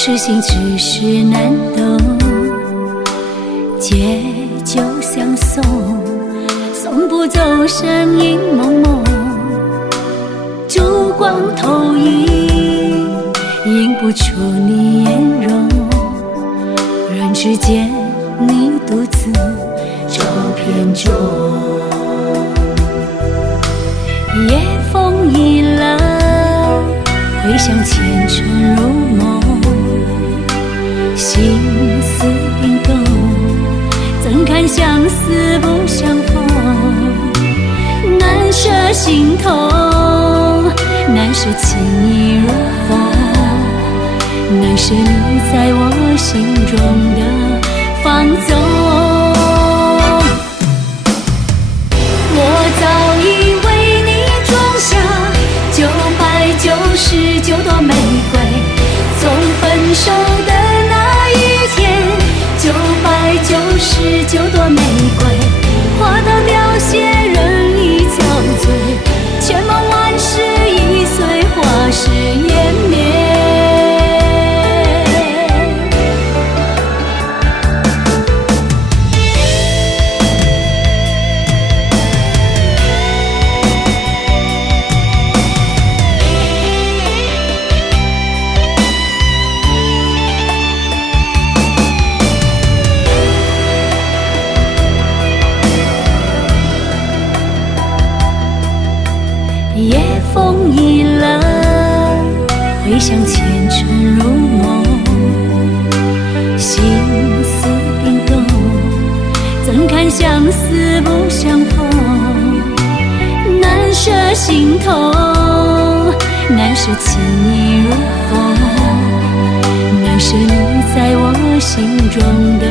痴心只是难懂，借酒相送，送不走身影蒙蒙。烛光投影，映不出你颜容。人世间，你独自照片中。夜风已冷，回想前尘如梦。心思冰冻，怎堪相思不相逢？难舍心头，难舍情意如风，难舍你在我心中的放纵。我早已为你种下999朵玫瑰，从分手的那一天，999朵玫瑰花到凋谢，人已憔悴，千梦万世已随花事湮灭。夜风已冷，回想前尘如梦。心思冰冻，怎堪相思不相逢？难舍心头，难舍情意如风，难舍你在我心中的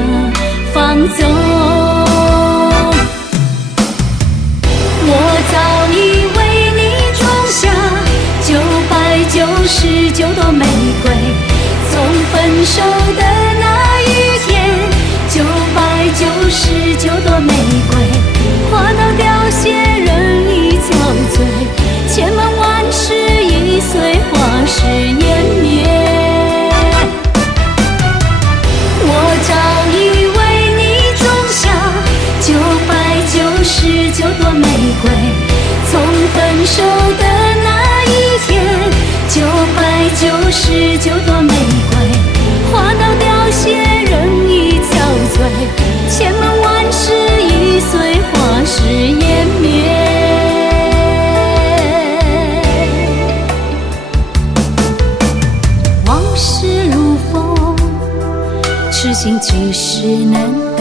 放纵。我早已为你种下999朵玫瑰，从分手的那一天，999朵玫瑰花到凋谢，人已憔悴，千梦万世已随花事湮灭。我早已为你种下999朵玫瑰，从分手的那一天，999朵玫瑰花到凋谢，人已憔悴，千梦万世已随花事湮灭。往事如风，痴心只是难懂，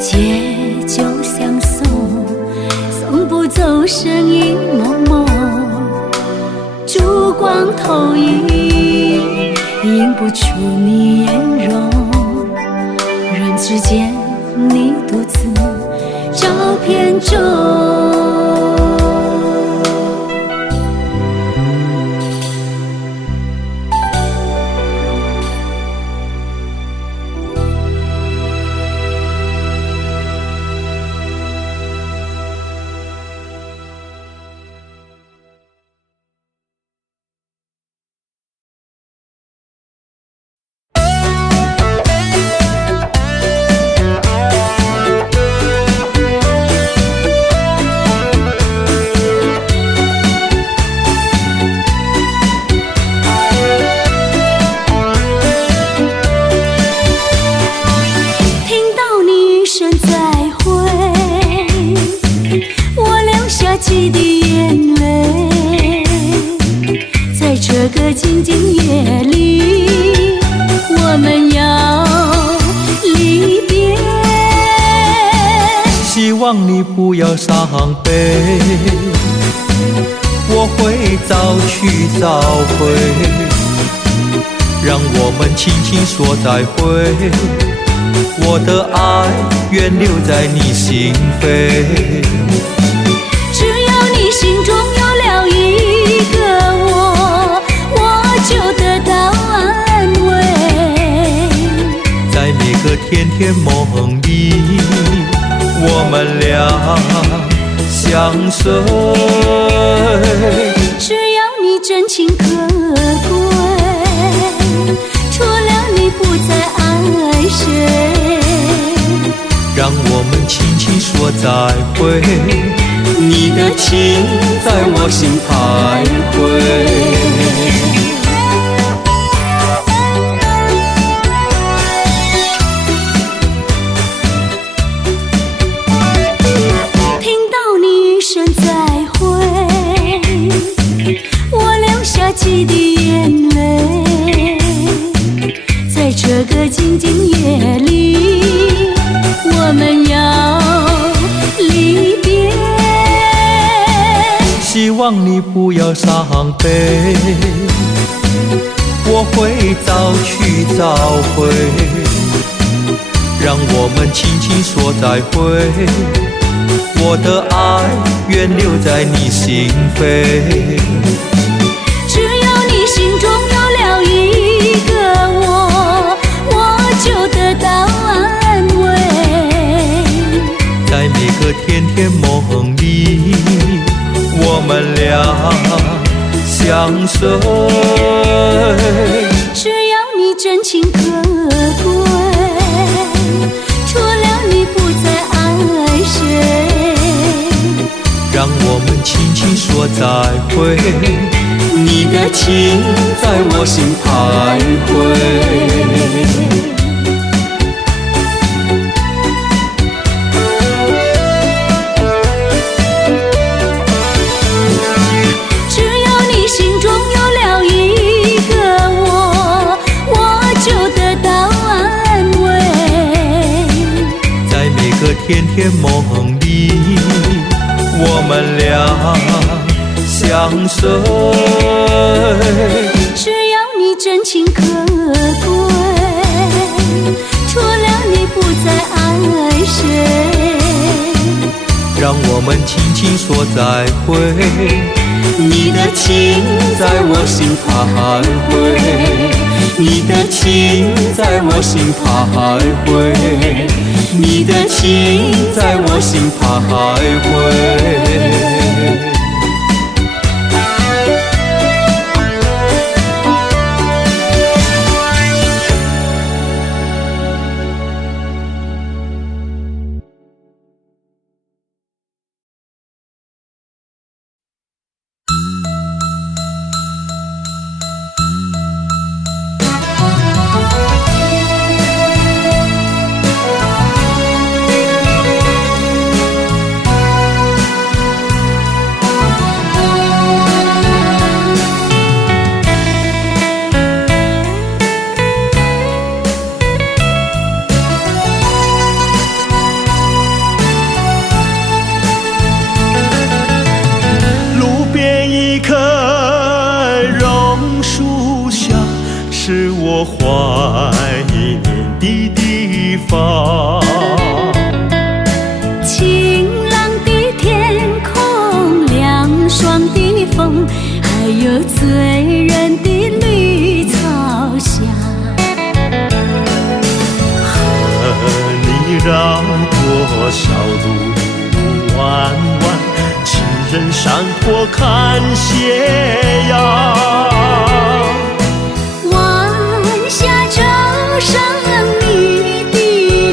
借酒相送，送不走身影蒙蒙。烛光投影，映不出你颜容。人世间，你独自照片中。几滴眼泪，在这个静静夜里，我们要离别。希望你不要伤悲，我会早去早回，让我们轻轻说再会。我的爱愿留在你心扉。心中有了一个我就得到安慰。在每个甜甜梦里，我们俩相随。只要你真情可贵，说再会，你的情在我心徘徊。几滴眼泪，在这个静静夜里，我们要离别。希望你不要伤悲，我会早去早回，让我们轻轻说再会。我的爱愿留在你心扉。心中有了一个我就得到安慰。在每个甜甜梦里，我们俩相随。只要你真情可贵，除了你不再爱谁。让我们轻轻说再会。你的情在我心徘徊。只要你心中有了一个我就得到安慰。在每个甜甜梦里，我们俩相随。只要你真情可贵，除了你不再爱谁。让我们轻轻说再会。你的情在我心徘徊，你的情在我心徘徊，你的情在我心徘徊。是我怀念的地方。晴朗的天空，凉爽的风，还有醉人的绿草香。和你绕过小路弯弯，情人山坡看斜阳。上你的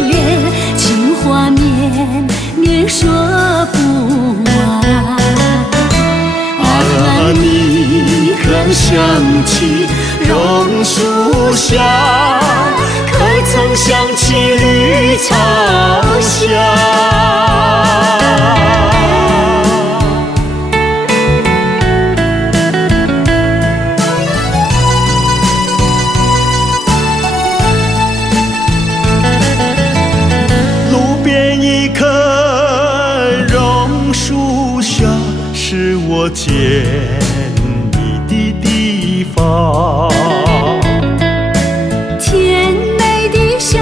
脸，情话绵绵说不完。你可想起榕树下，可曾想起绿草香？是我见你的地方。甜美的笑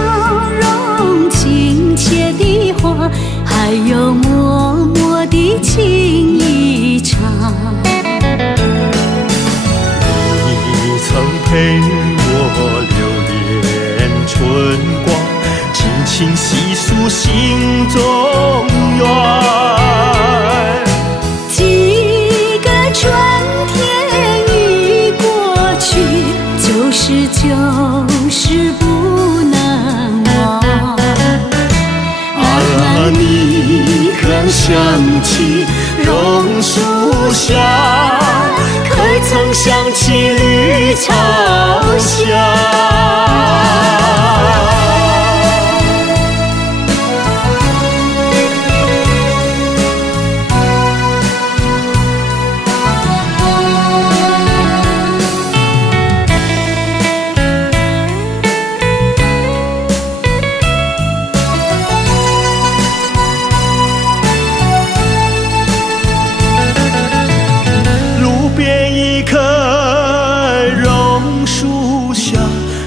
容，亲切的话，还有默默的情一场。你曾陪我流连春光，尽情细诉心中愿。就是不能忘。你想起榕树下，可曾想起绿草香？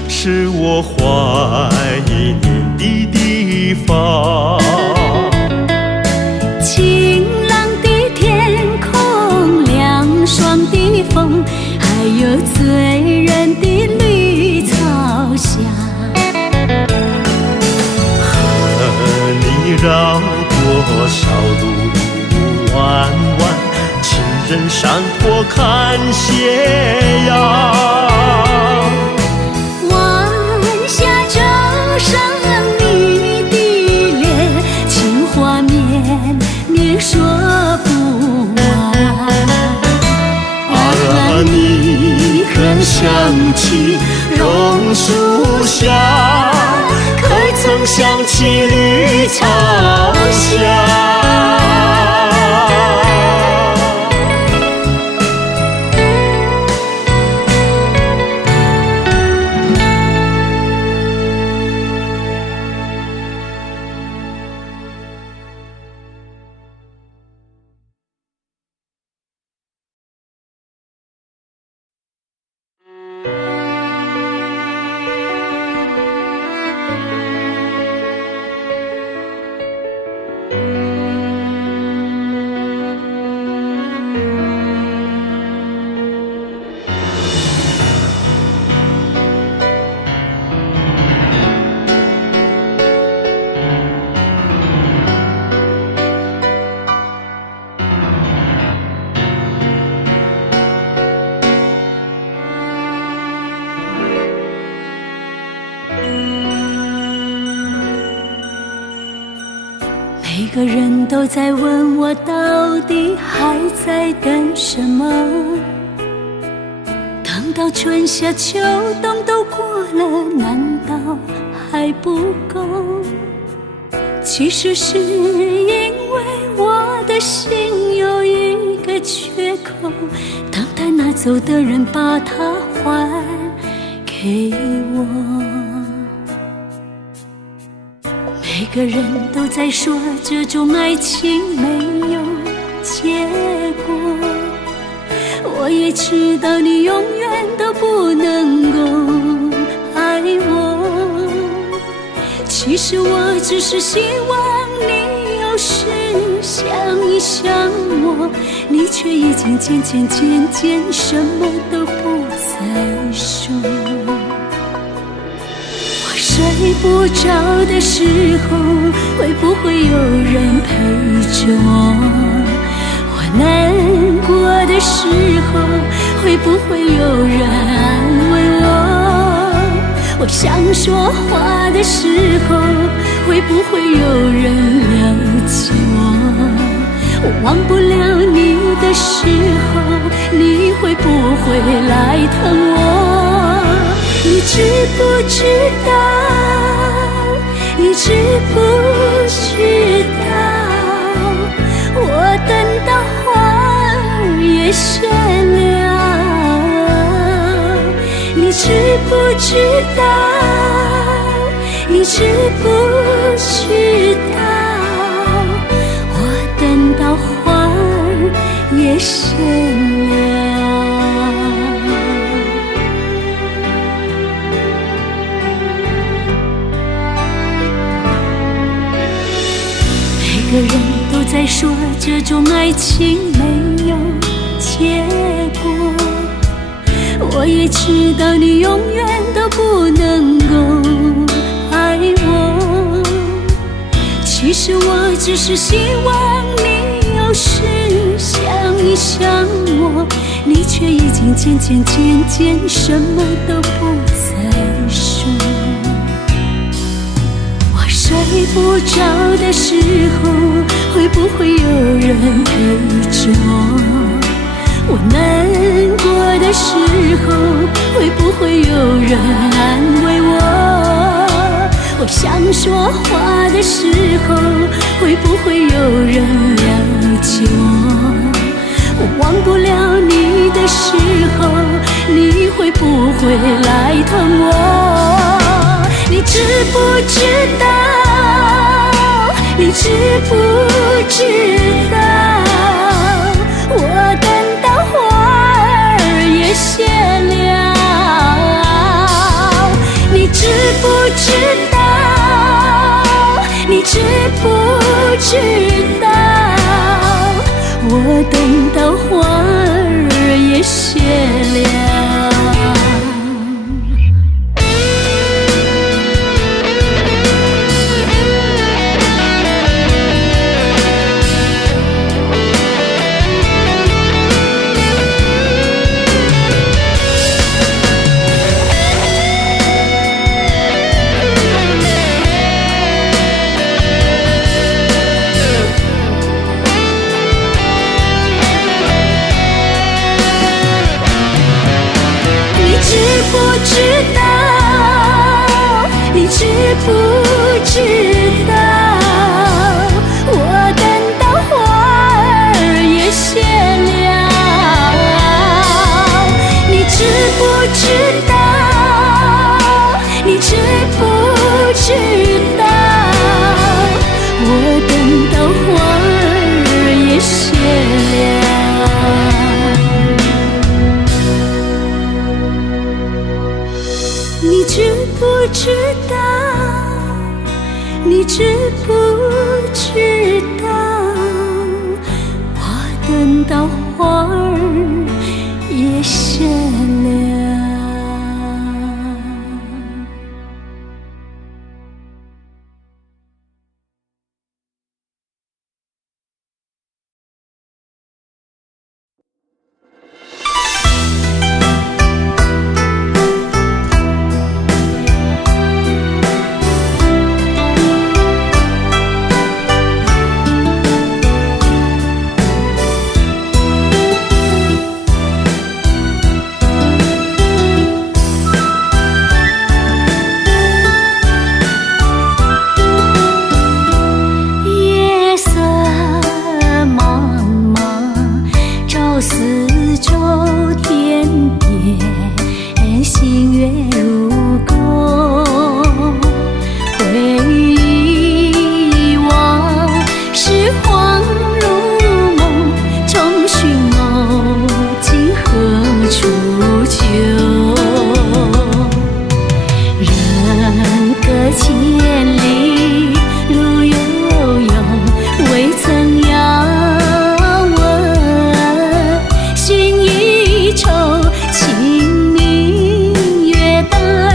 是我怀念的地方，晴朗的天空，凉爽的风，还有醉人的绿草香。和你绕过小路弯弯，情人山坡看斜阳。上你的脸，情话绵绵说不完。你可想起榕树下，可曾想起绿草香？每个人都在问我，到底还在等什么？等到春夏秋冬都过了，难道还不够？其实是因为我的心有一个缺口，等待拿走的人把它还给我。每个人都在说这种爱情没有结果，我也知道你永远都不能够爱我。其实我只是希望你有时想一想我，你却已经渐渐什么都不再说。睡不着的时候，会不会有人陪着我？我难过的时候，会不会有人安慰我？我想说话的时候，会不会有人了解我？我忘不了你的时候，你会不会来疼我？你知不知道？你知不知道？我等到花儿也谢了。你知不知道？你知不知道？我等到花儿也谢了。每个人都在说这种爱情没有结果，我也知道你永远都不能够爱我。其实我只是希望你有时想一想我，你却已经渐渐什么都不再说。睡不着的时候，会不会有人陪着我？我难过的时候，会不会有人安慰我？我想说话的时候，会不会有人了解我？我忘不了你的时候，你会不会来疼我？你知不知道？你知不知道？我等到花儿也谢了。你知不知道？你知不知道？我等到花儿也谢了。你知不知道？我等到花儿也谢了。你知不知道？你知不知道？我等到花儿也谢了。你知不知道？你知不知道？我等到花儿也谢了。情明月淡。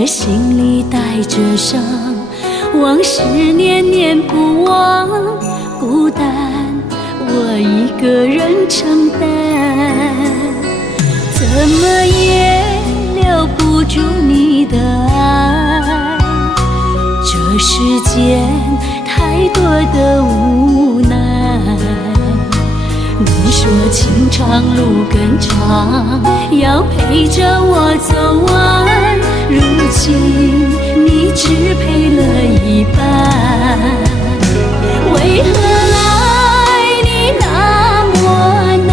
的心里带着伤，往事念念不忘，孤单我一个人承担，怎么也留不住你的爱，这世间太多的无奈。你说情长路更长，要陪着我走完，如今你只陪了一半，为何爱你那么难？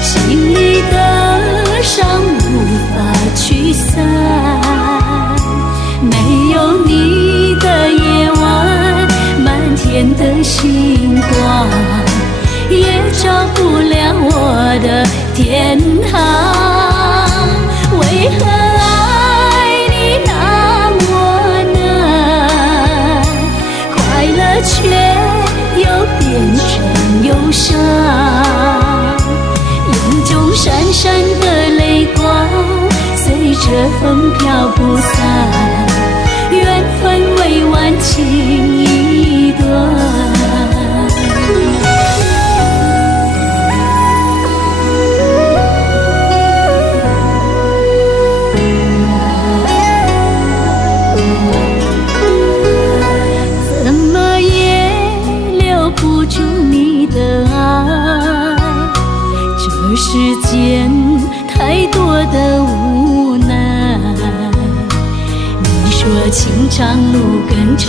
心里的伤无法驱散，没有你的夜晚，满天的星光也照不亮我的天堂。为何爱你那么难？快乐却又变成忧伤，眼中闪闪的泪光随着风飘不散，缘分未完情已断。世间太多的无奈，你说情长路更长，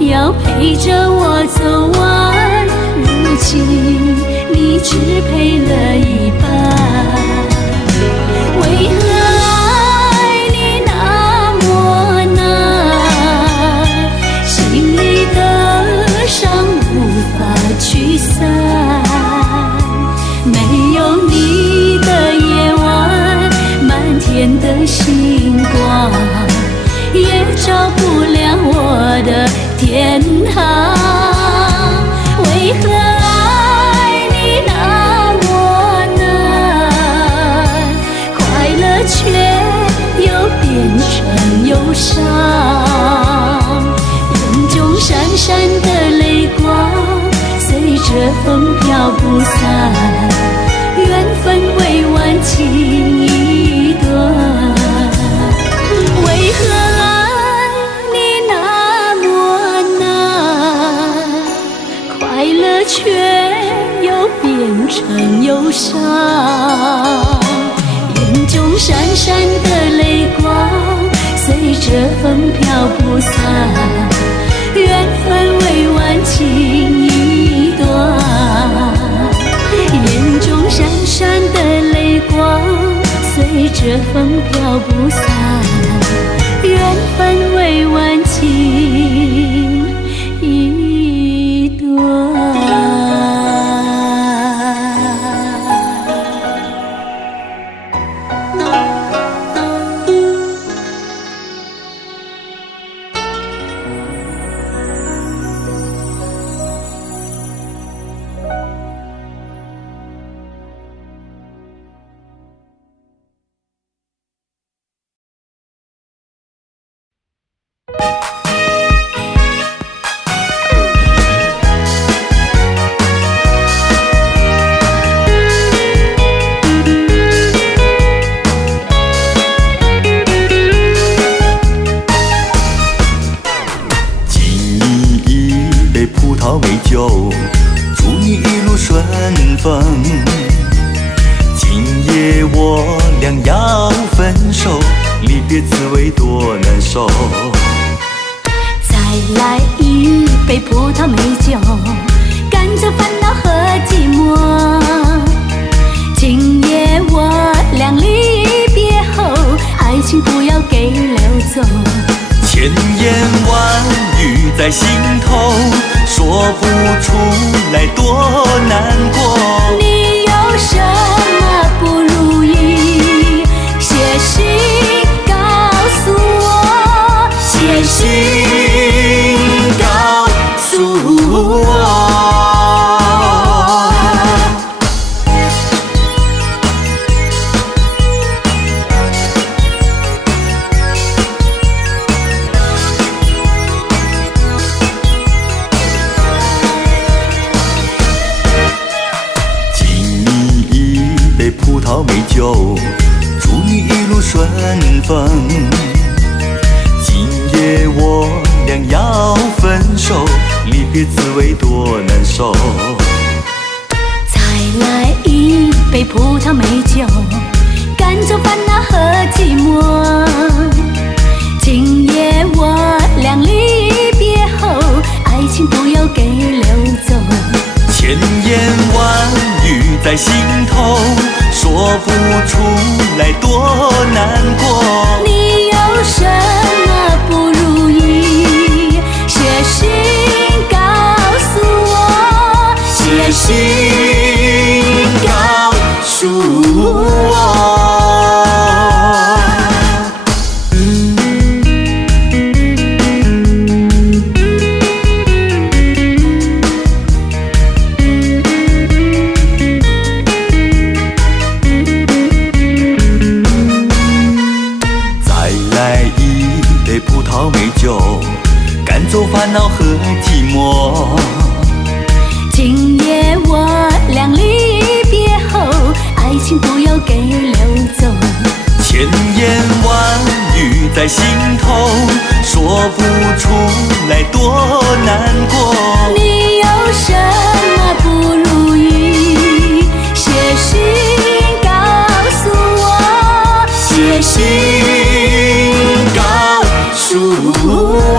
要陪着我走完，如今你只陪了一半，为何爱你那么难？心里的伤无法驱散，没有你的夜晚，满天的星光也照不亮我的天堂。为何爱你那么难？快乐却又变成忧伤，眼中闪闪的泪光随着风飘不散，缘分未完情已断。为何爱你那么难？快乐却又变成忧伤，眼中闪闪的泪光随着风飘不散，缘分未完情已断。眼中闪闪的泪光随着风飘不散，缘分未完情已断。祝你一路顺风。今夜我俩要分手，离别滋味多难受。再来一杯葡萄美酒，赶走烦恼和寂寞。今夜我俩离别后，爱情不要给溜走。千言万语在心头，说不出来多难过。你有什么不如意？写信告诉我，写信告诉我。萄美酒，祝你一路顺风。今夜我俩要分手，离别滋味多难受。再来一杯葡萄美酒，赶走烦恼和寂寞。今夜我俩离别后，爱情不要给溜走。千言万语在心头，说不出来多难过。你有什么不如意？写信告诉我，写信告诉我。葡萄美酒，赶走烦恼和寂寞。今夜我俩离别后，爱情不要给溜走。千言万语在心头，说不出来多难过。你有什么不如意？写信告诉我，写信告诉我。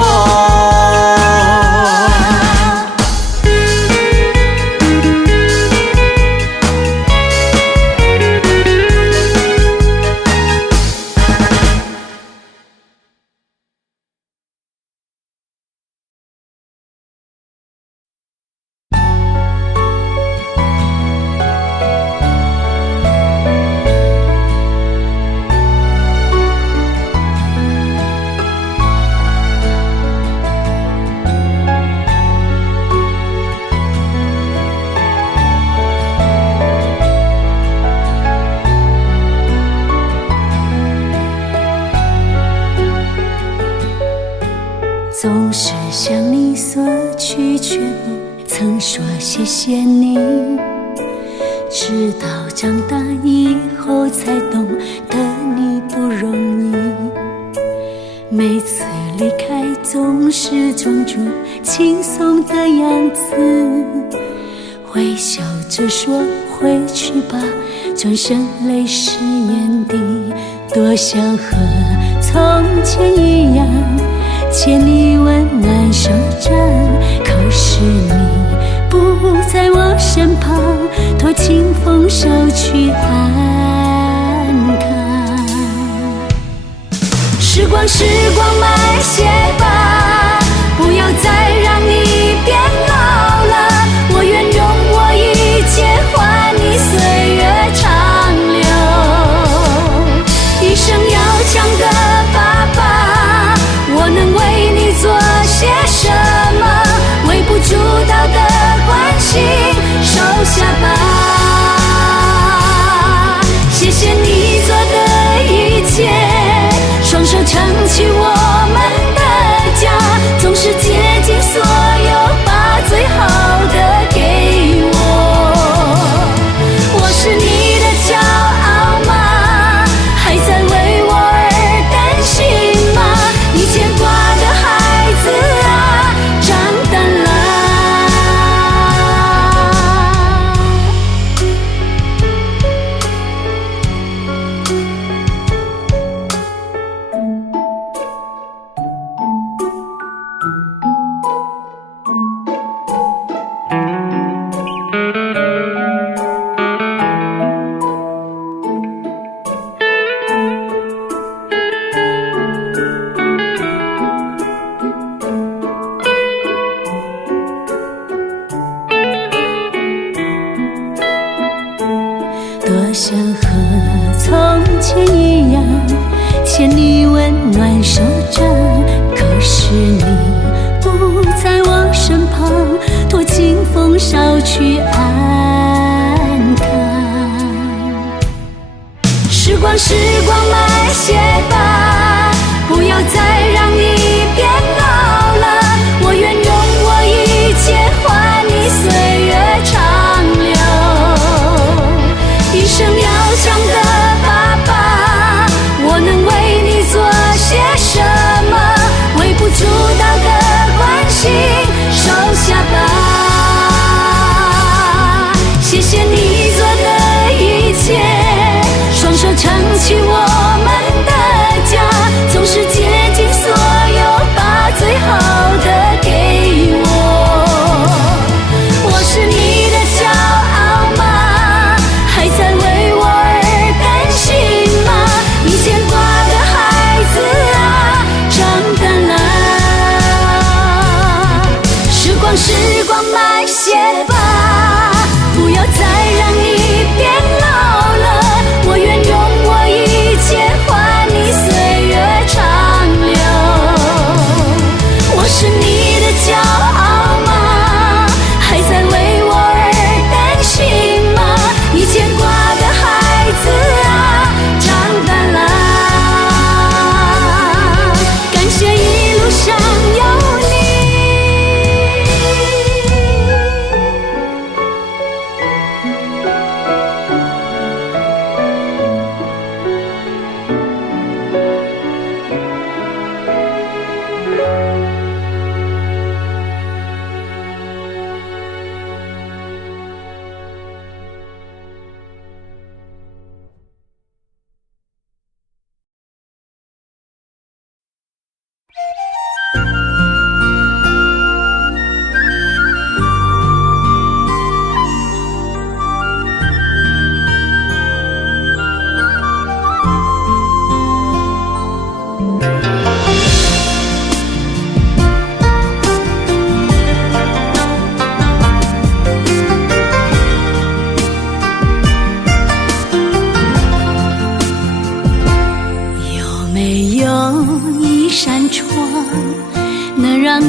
总是向你索取，却不曾说谢谢你。直到长大以后才懂得你不容易。每次离开总是装作轻松的样子，微笑着说回去吧，转身泪湿眼底。多想和从前一样牵你温暖手掌，可是你不在我身旁，托清风捎去安康。时光慢些吧，不要再让你变老了。我愿用我一切换你岁月长留，一生要强的爸爸，我能为你做些什么？微不足道的关心收下吧。谢谢你做的一切，双手撑起我们的家，总是竭尽所有把最好的给我。我是你的骄傲吗？还在为我而担心吗？你牵挂的孩子啊，长大了。多想和从前一样牵你温暖手掌，可是你不在我身旁，托清风捎去安康。时光慢些吧，不要再让你变老了。我愿用我一切换你岁月长留，一生要强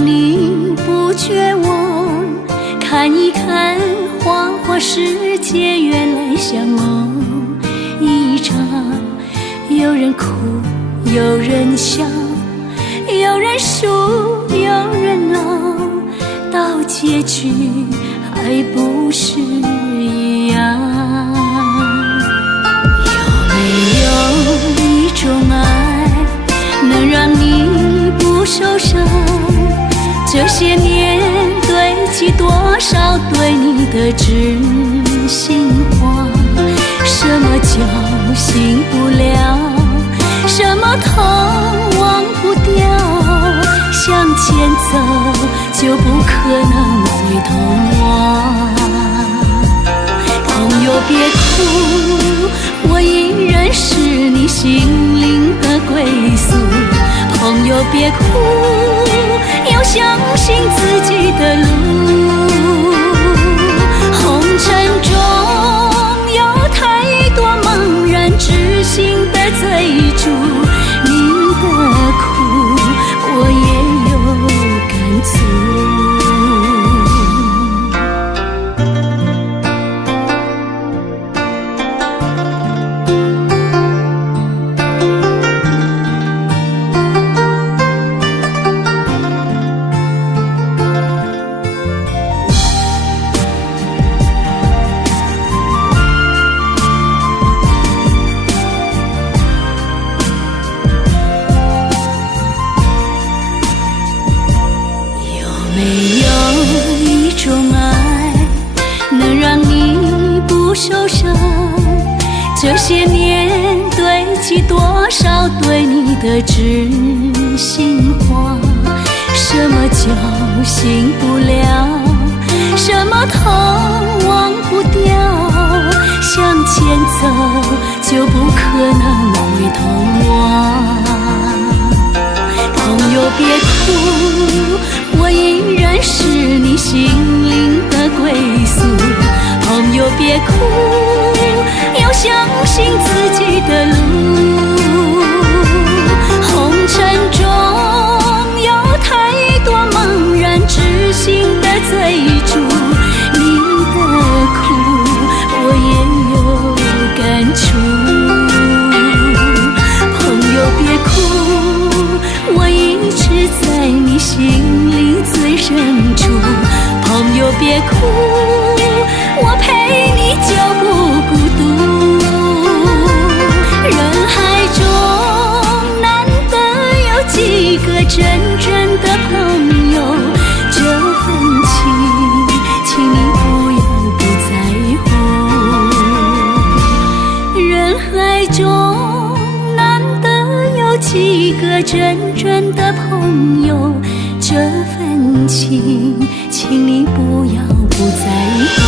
你不绝望，看一看花花世界，原来像梦一场。有人哭，有人笑，有人输，有人老，到结局还不是一样。有没有一种爱能让你不受伤？这些年堆积多少对你的知心话？什么叫醒不了？什么痛忘不掉？向前走就不可能回头望。朋友别哭，我依然是你心灵的归宿。朋友别哭，要相信自己的路。红尘中有太多茫然痴心的追逐，你的苦我也有感触。这些年堆积多少对你的知心话？什么叫醒不了？什么痛忘不掉？向前走就不可能回头望。朋友别哭，我依然是你心灵的归宿。朋友别哭，要相信自己的路。红尘中有太多茫然痴心的追逐，你的苦我也有感触。朋友别哭，我一直在你心里最深处。朋友别哭，我陪你就不孤独。人海中难得有几个真正的朋友，这份情请你不要不在乎。人海中难得有几个真正的朋友，这份情请你不要不在乎。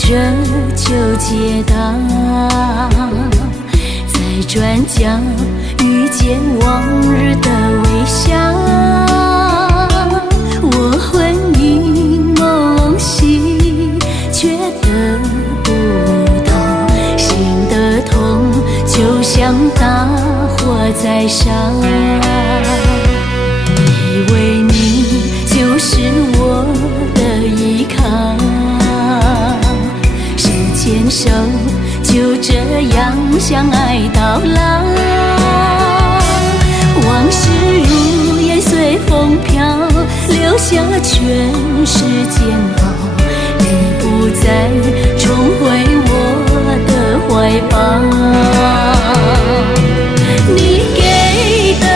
这旧街道，在转角遇见往日的微笑。我魂萦梦系，却得不到，心的痛就像大火在烧。以为你就是我的依靠，牵手就这样相爱到老，往事如烟随风飘，留下全是煎熬。你不再重回我的怀抱，你给的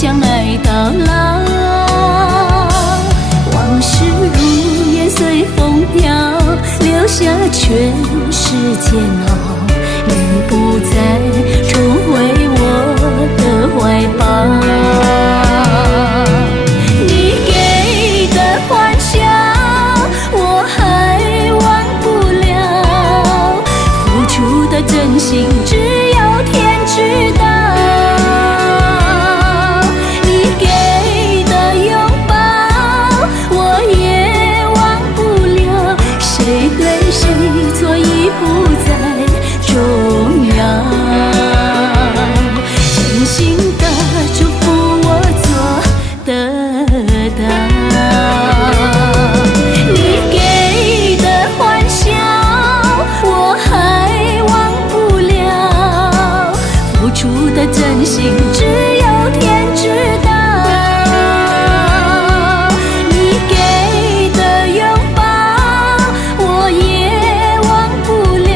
相爱到老。往事如烟随风飘，留下全是煎熬。你不再重回我的怀抱，你给的欢笑我还忘不了，付出的真心只有天知道。你给的拥抱我也忘不了，谁对谁错已不再重要，真心的祝福我做得到。你给的欢笑我还忘不了，付出的真心只有天知道。你给的拥抱我也忘不了，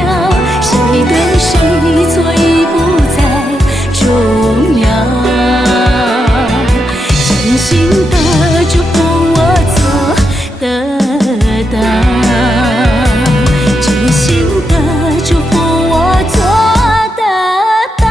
谁对谁错已不再重要，真心的祝福我做得到，真心的祝福我做得到。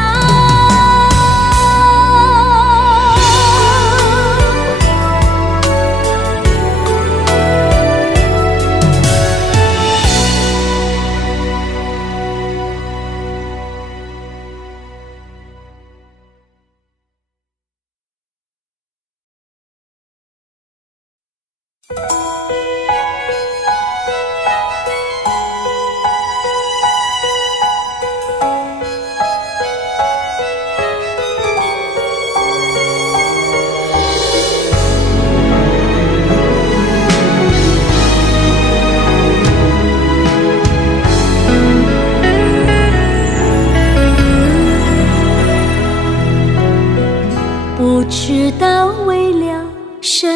不知道为了什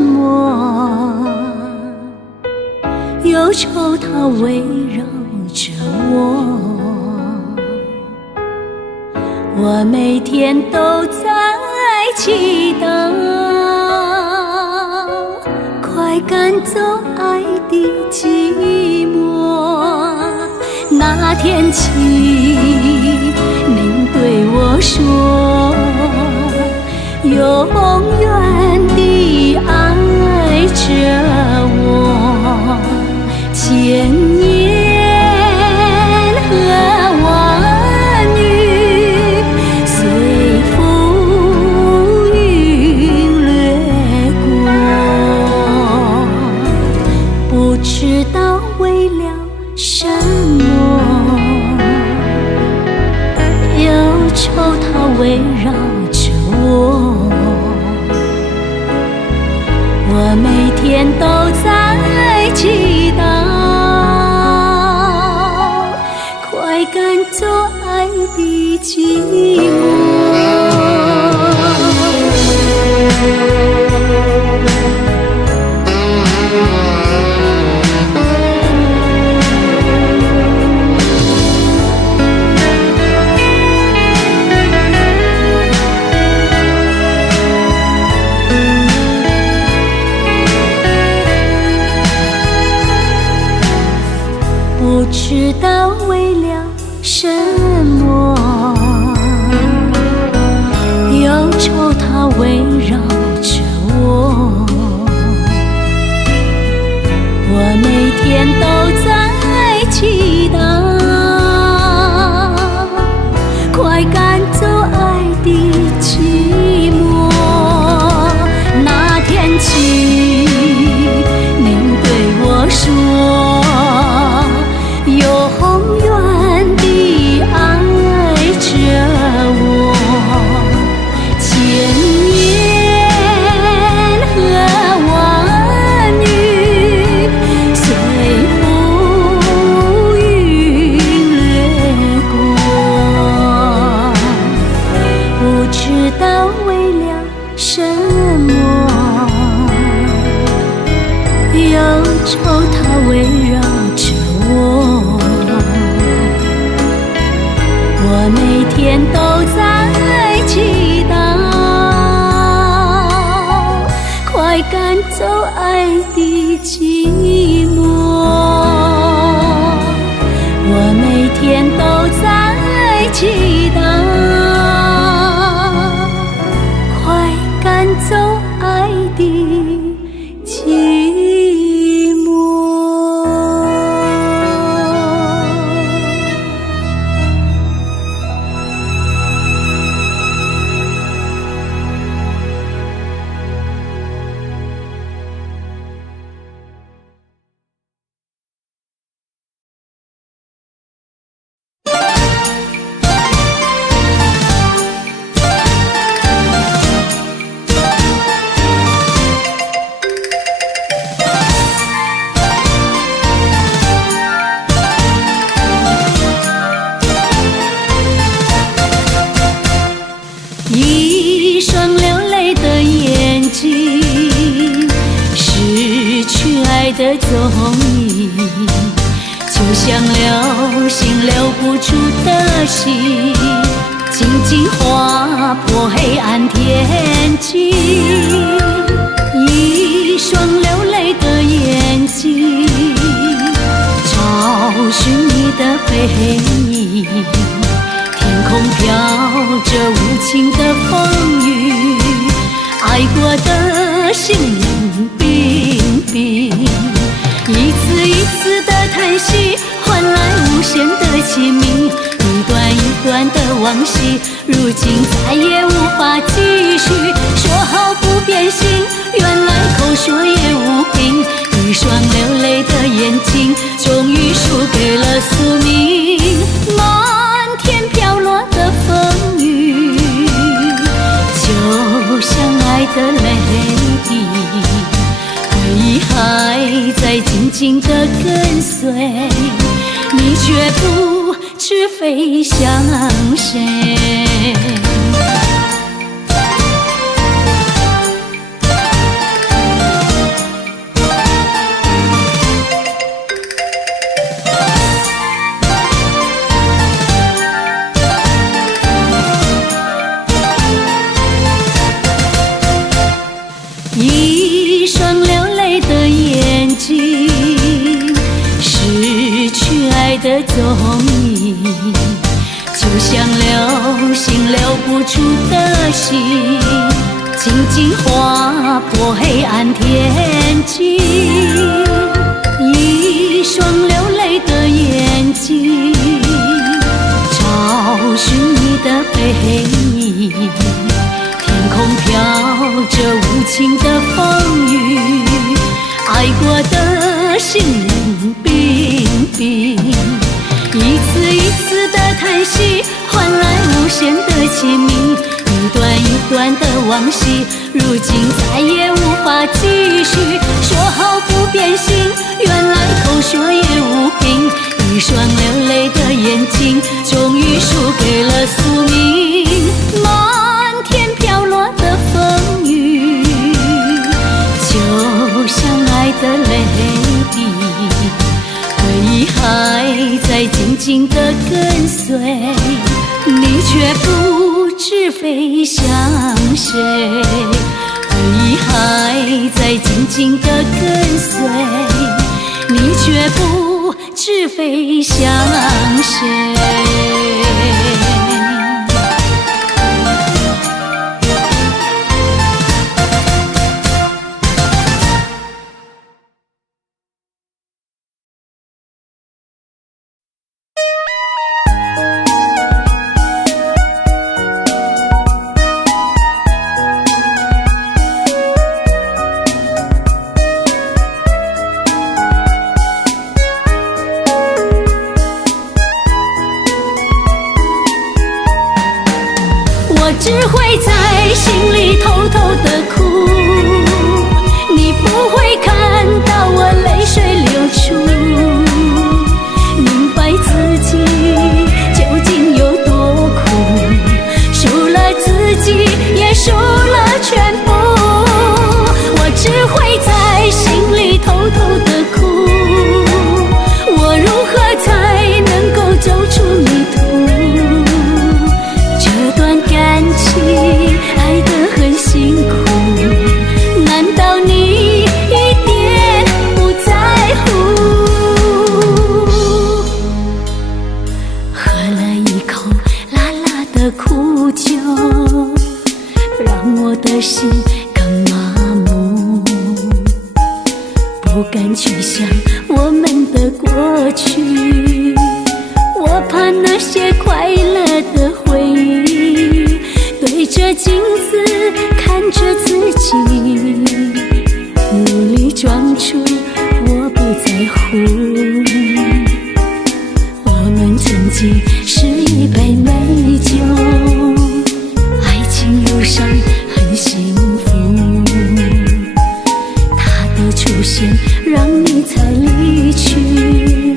么，忧愁它围绕着我，我每天都在祈祷，快赶走爱的寂寞。那天起，您对我说，永远地爱着我，千年和万语随浮云掠过，不知道为了什么，忧愁它围绕着我每天都在祈祷，快赶走爱的寂寞。不知道为了什么，忧愁它围绕着我，我每天都在祈祷，快赶走爱的寂寞。那天起，您对我说，永远地爱着我，千年和万语随浮云掠过，不知道为了什么，忧愁它围绕着我每天都在祈祷，快赶走爱的寂寞。我每天都在祈祷，快赶走爱的寂寞。一双流泪的眼睛，失去爱的踪影，就像流星留不住的心，静静划破黑暗天际。一双流泪的眼睛，找寻你的背影，天空飘着无情的风雨，爱过的心冷冰冰，一次一次的叹息换来无限的亲密，一段一段的往昔，如今再也无法继续。说好不变心，原来口说也无凭，一双流泪的眼睛终于输给了宿命。漫天飘落的风雨，就像爱的泪滴，回忆还在静静地跟随，你却不知飞向谁。一双流泪的眼睛，失去爱的踪影，就像流星留不住的心，静静划破黑暗天际。一双流泪的眼睛，找寻你的背影，天空飘着无情的风雨，爱过的心冷冰冰，一次一次的叹息换来无限的亲密，一段一段的往昔，如今再也无法继续。说好不变心，原来口说也无凭，一双流泪的眼睛终于输给了宿命。漫天飘落的风雨，就像爱的泪滴，回忆还在静静地跟随，你却不知飞向谁。回忆还在静静地跟随，你却不知飞向谁。敢去想我们的过去，我怕那些快乐的回忆，对着镜子看着自己，努力装出我不在乎。我们曾经是一杯美酒，爱情路上很幸福，它的出现让你才离去，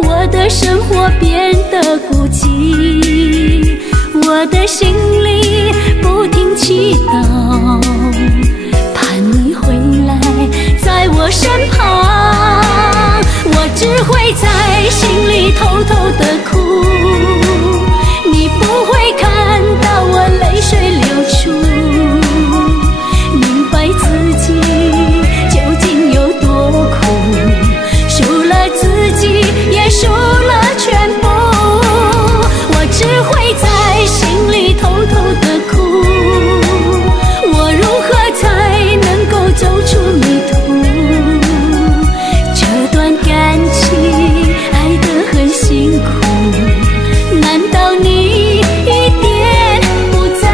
我的生活变得孤寂，我的心里不停祈祷，盼你回来在我身旁，我只会在心里偷偷的哭，你不会看到我泪水流出，明白自己究竟有多苦，输了自己也输了全部，我只会在心里偷偷的哭，我如何才能够走出迷途，这段感情爱得很辛苦，难道你一点不在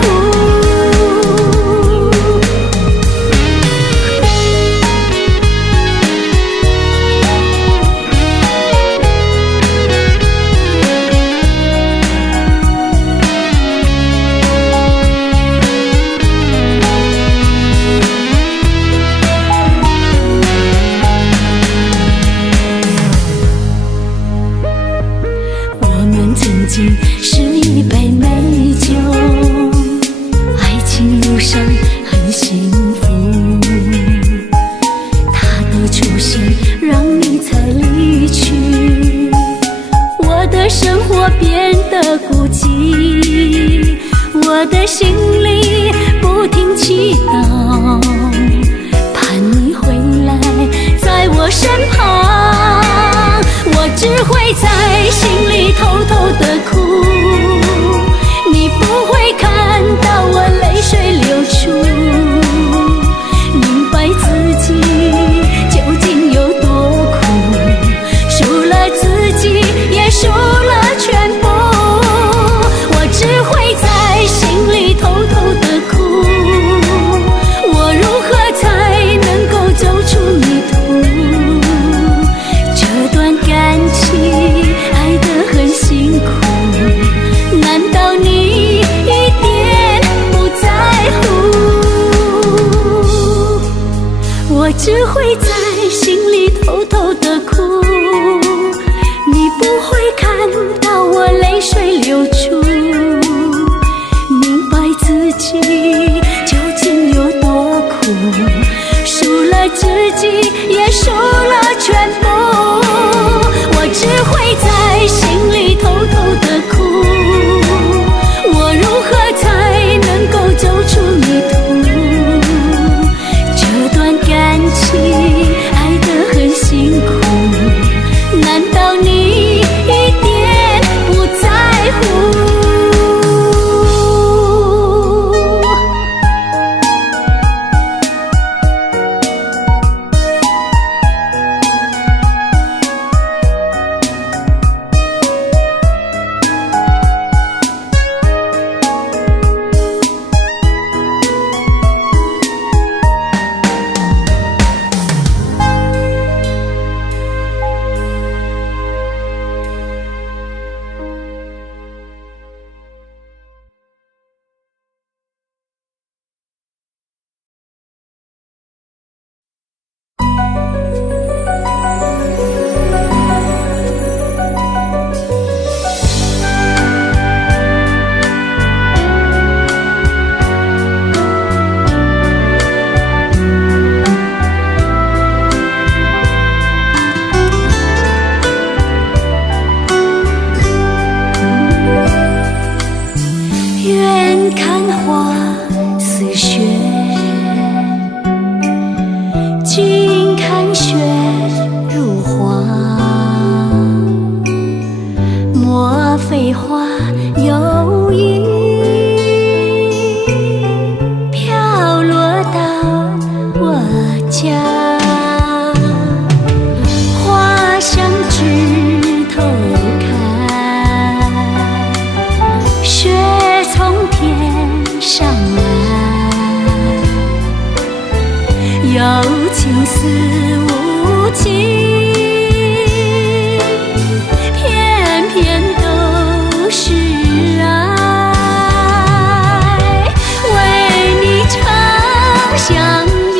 乎？我们曾经是一杯美酒，爱情路上很幸福，它的出现让你才离去，我的生活变得孤寂，我的心里不停祈祷，盼你回来在我身旁，我只会在心里偷偷的哭，你不会看到我泪水流出，明白自己究竟有多苦，输了自己也输了全部，我只会在心里偷偷的哭，我如何才能够走出迷途，这段感情爱得很辛苦，难道你一点不在乎？我只会在心里偷偷的哭，你不会看到我泪水流出，明白自己究竟有多苦，输了自己也输了全部，我只会在心里偷偷的哭，我如何才能够走出迷途，这段感情爱得很辛苦，难道你一点不在乎？飞花又一飘落到我家。有情丝无情，偏偏都是爱，为你长相依，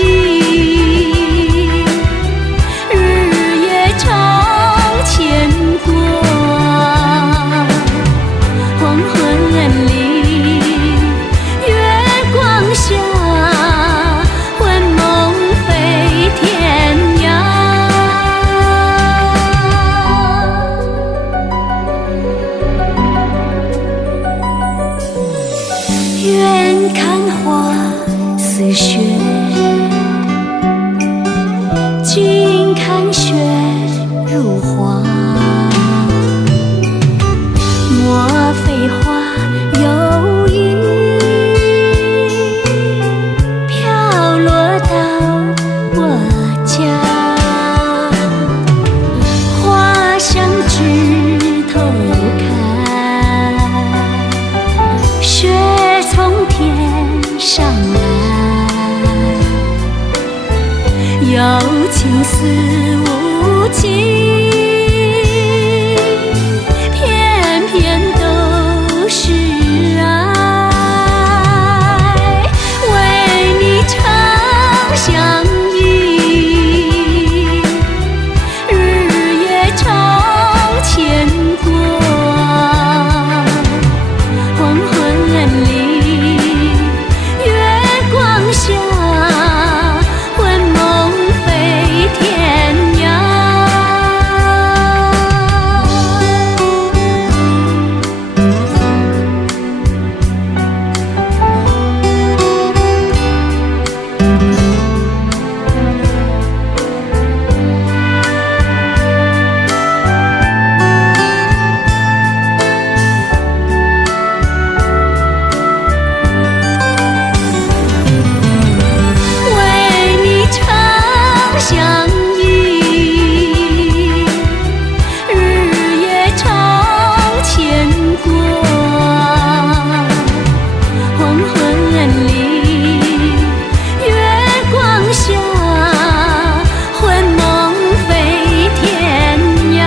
日夜常牵挂，黄昏里月光下，魂梦飞天涯。远看花似雪，近看雪如花。莫非花有意，飘落到我家？花香枝头开，雪从天上来，有情丝无情，偏偏都是爱，为你长相依，日夜常牵挂，黄昏里月光下，魂梦飞天涯。为你长相依，日夜常牵挂，黄昏里月光下，魂梦飞天涯。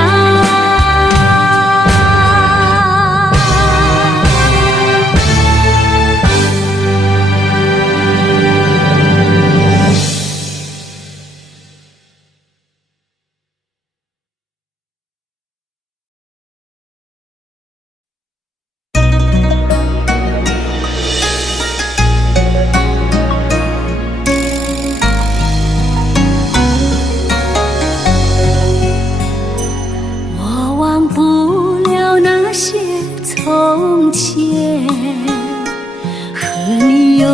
我忘不了那些从前，和你有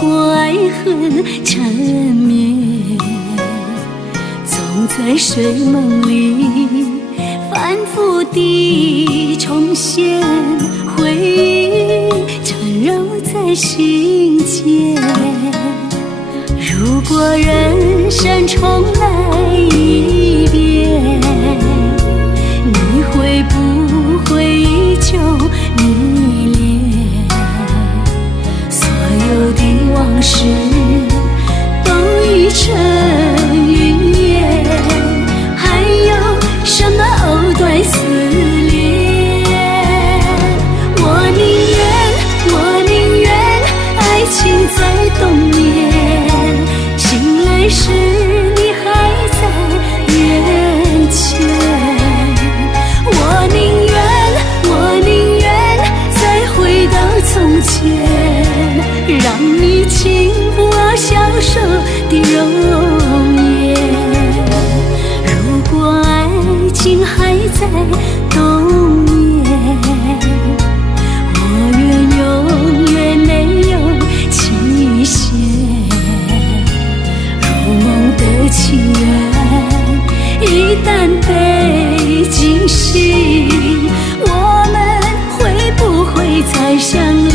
过爱恨缠绵，总在睡梦里反复地重现，回忆缠绕在心间。如果人生重来一遍，你会不会依旧迷恋？所有的往事都已成云烟，还有什么藕断丝连？我宁愿爱情在冬眠，醒来时你还在眼前。我宁愿再回到从前，让你轻抚我消瘦的容颜。如果爱情还在冬眠，我愿永远没有期限。如梦的情缘一旦被惊醒，我们会不会再相恋？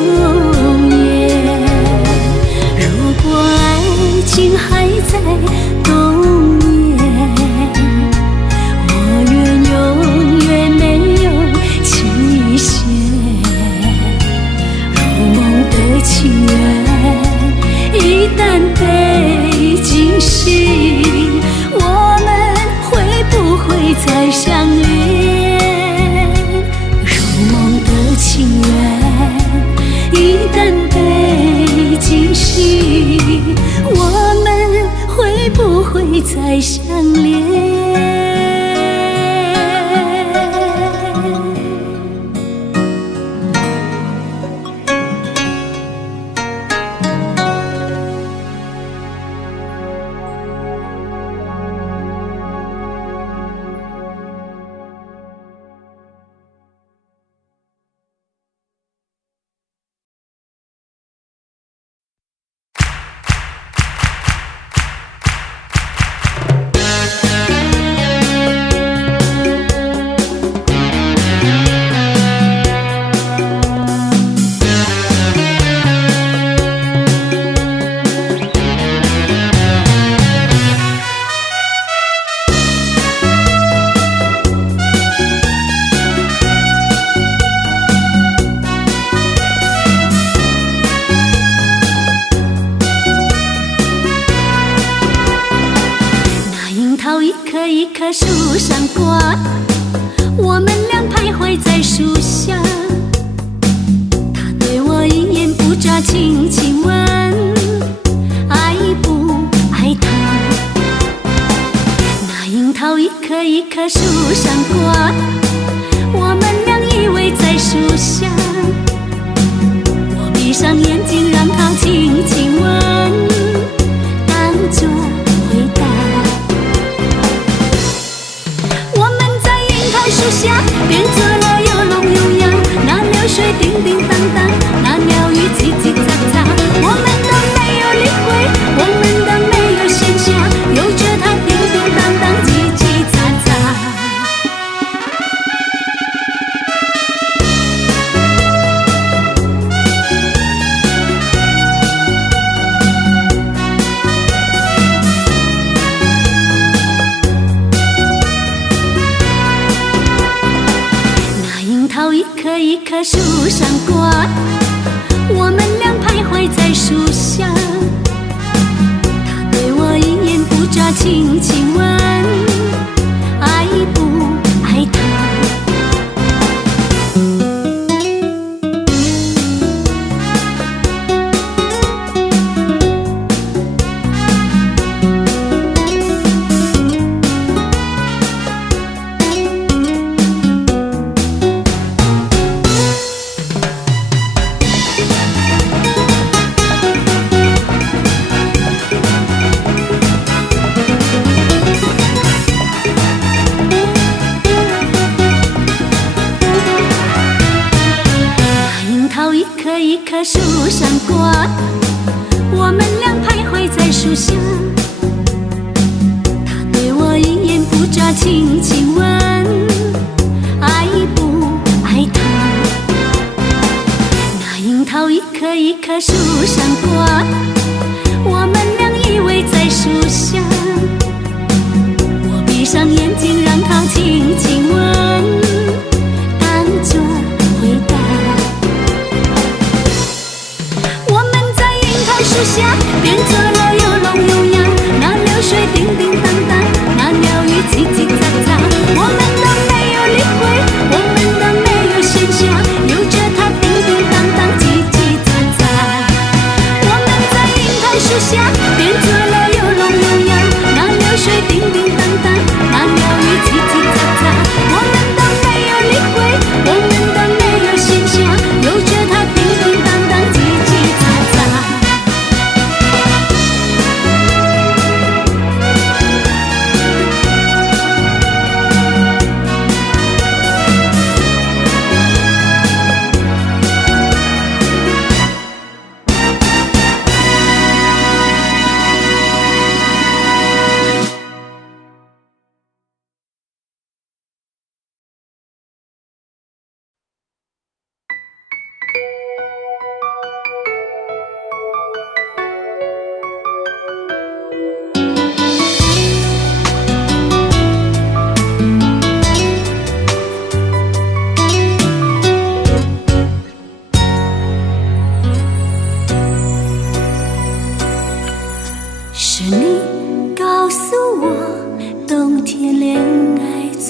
永远。如果爱情还在冬眠，我愿永远没有期限。如梦的情缘一旦被惊醒，我们会不会再相恋？如梦的情缘一旦被惊醒，我们会不会再相恋？一棵树上挂，我们俩徘徊在树下。他对我一言不眨，轻轻问，爱不爱他？那樱桃一棵一棵树上挂，我们俩依偎在树下。我闭上眼睛，让它轻轻吻，当作回答。树下变作了又聋又哑，那流水叮叮当当，那鸟语叽叽喳喳，我们都没有理会，我们都没有闲暇，由着它叮叮当当，叽叽喳喳。一棵树上挂，我们俩徘徊在树下。他对我一言不眨，轻轻问，爱不爱他？一棵树上挂，我们俩徘徊在树下。他对我一言不眨，轻轻问，爱不爱他？那樱桃一棵一棵树上挂，我们俩依偎在树下。我闭上眼睛，让它轻轻吻，当作回答。树下变作了又聋又哑，那流水叮叮当当，那鸟语叽叽喳喳，我们都没有理会，我们都没有闲暇，由着它叮叮当当，叽叽喳喳。我们在樱桃树下变作了又聋又哑，那流水叮叮当当，那鸟语叽叽喳喳，我们都没有理会，我们都没有闲暇，由着它叮叮当当，叽叽喳喳。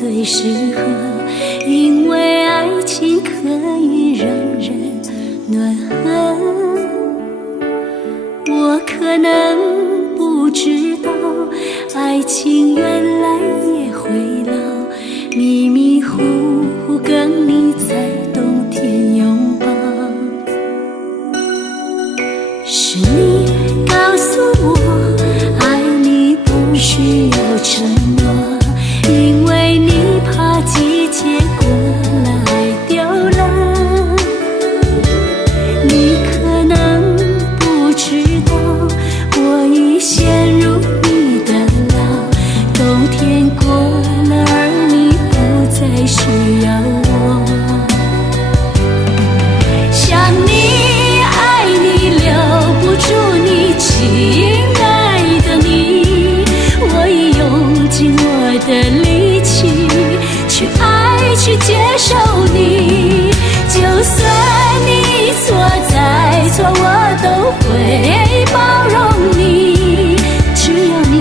最适合，因为爱情可以让人暖和。我可能不知道，爱情原来也会老，迷迷糊糊跟你在冬天拥抱。是你告诉我，爱你不需要承诺，因为你怕季节过了爱丢了。你可能不知道，我已陷入你的牢，冬天过了，而你不再需要我。想你爱你留不住你，亲爱的你，我已用尽我的力气去爱去接受你，就算你错再错我都会包容你，只要你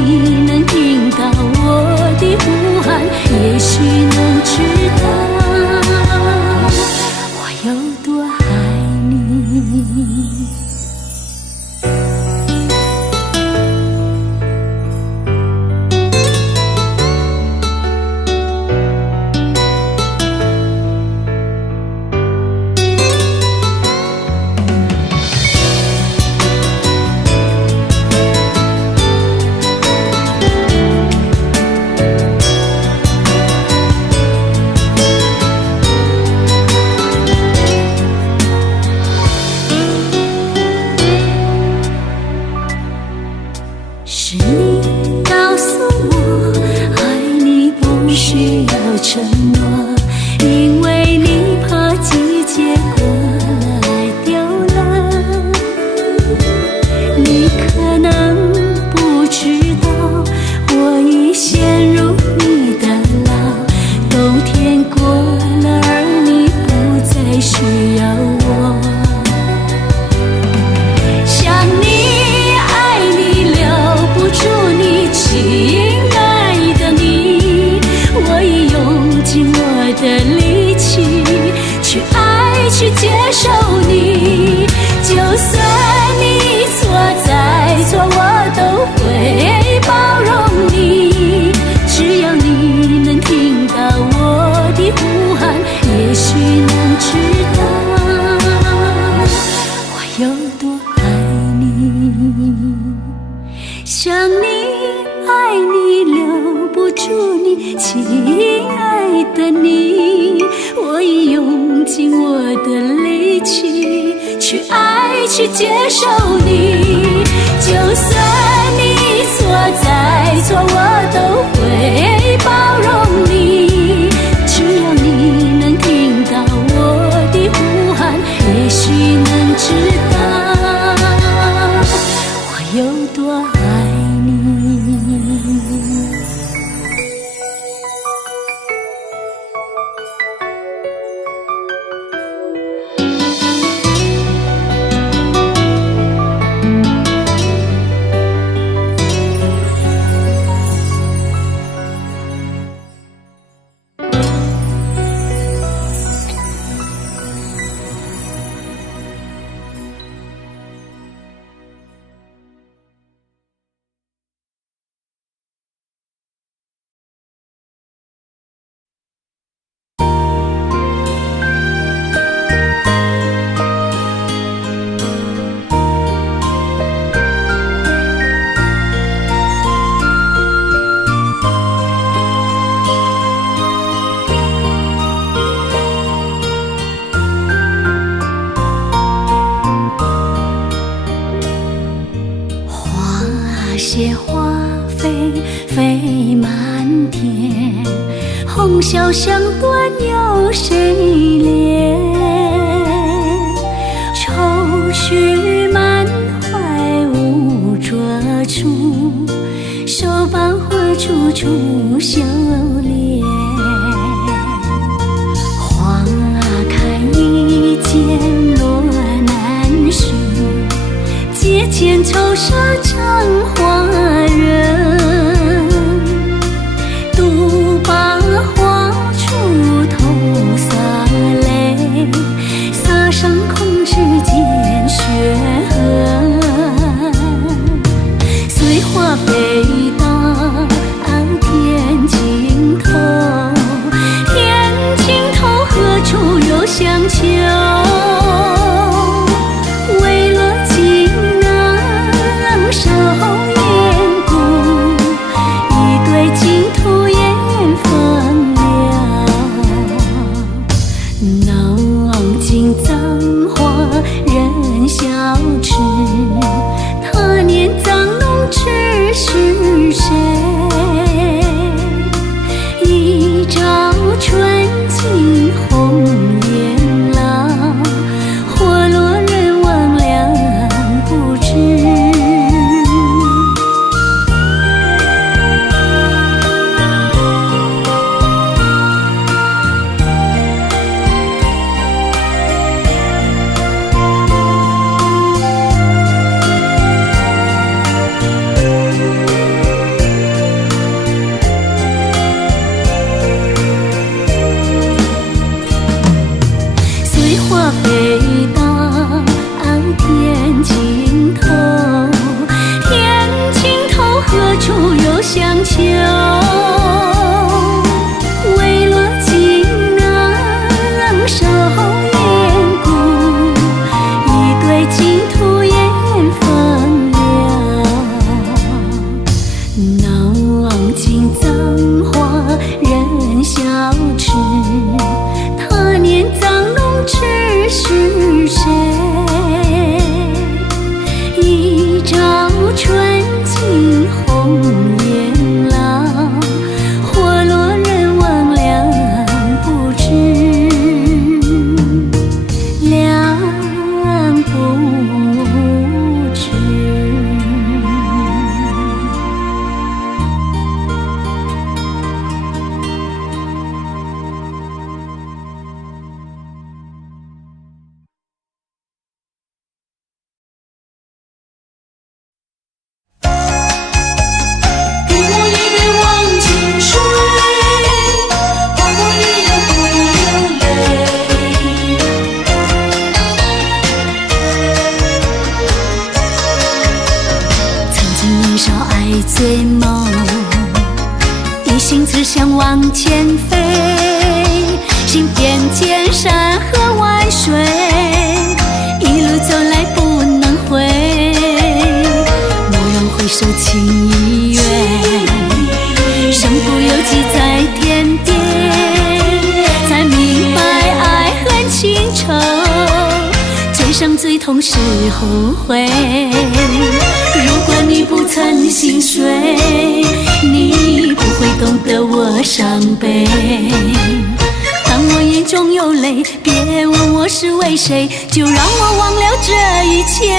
能听到我的呼喊，也许能知道我有多爱你。是你告诉我，爱你不需要承诺，因为你怕季节过了爱丢了。你可能不知道，我已陷入你的牢，冬天过了，而你不再需要我。想你爱你留不住你，亲爱的你，我已用尽我的力气去爱去接受你，就算你错再错我都会包容你，只要你能听到我的呼喊，也许能知道我有多爱你。想你爱你留不住你，亲爱的你，我已用尽我的力气去爱去接受你，就算你错再错我都会包容你，只要你能听到我的呼喊，也许能知道我有多爱你。谢花飞飞满天，红绡香断有谁怜？愁绪满怀无着处，手把花处处笑脸。花开一见落难寻，阶前愁杀长花人，独把花前飞，心变见山河万水，一路走来不能回，蓦然回首情已远，身不由己在天边，才明白爱恨情仇，最伤最痛是后悔。如果你不曾心碎，你不会懂得我伤悲。当我眼中有泪，别问我是为谁，就让我忘了这一切。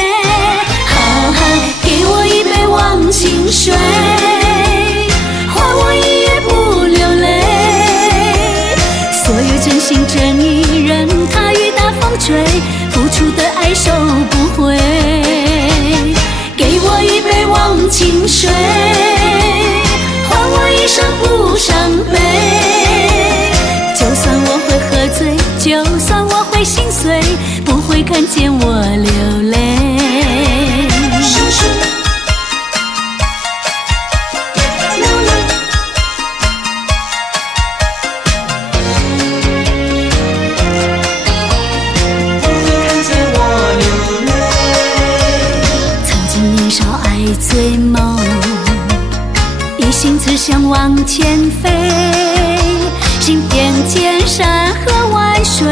哈哈，给我一杯忘情水，换我一夜不流泪。所有真心真意任它雨打风吹，付出的爱收不回。给我一杯忘情水，换我一生不伤悲。就算我会喝醉，就算我会心碎，不会看见我流泪。醉梦，一心只想往前飞，心变见山河万水，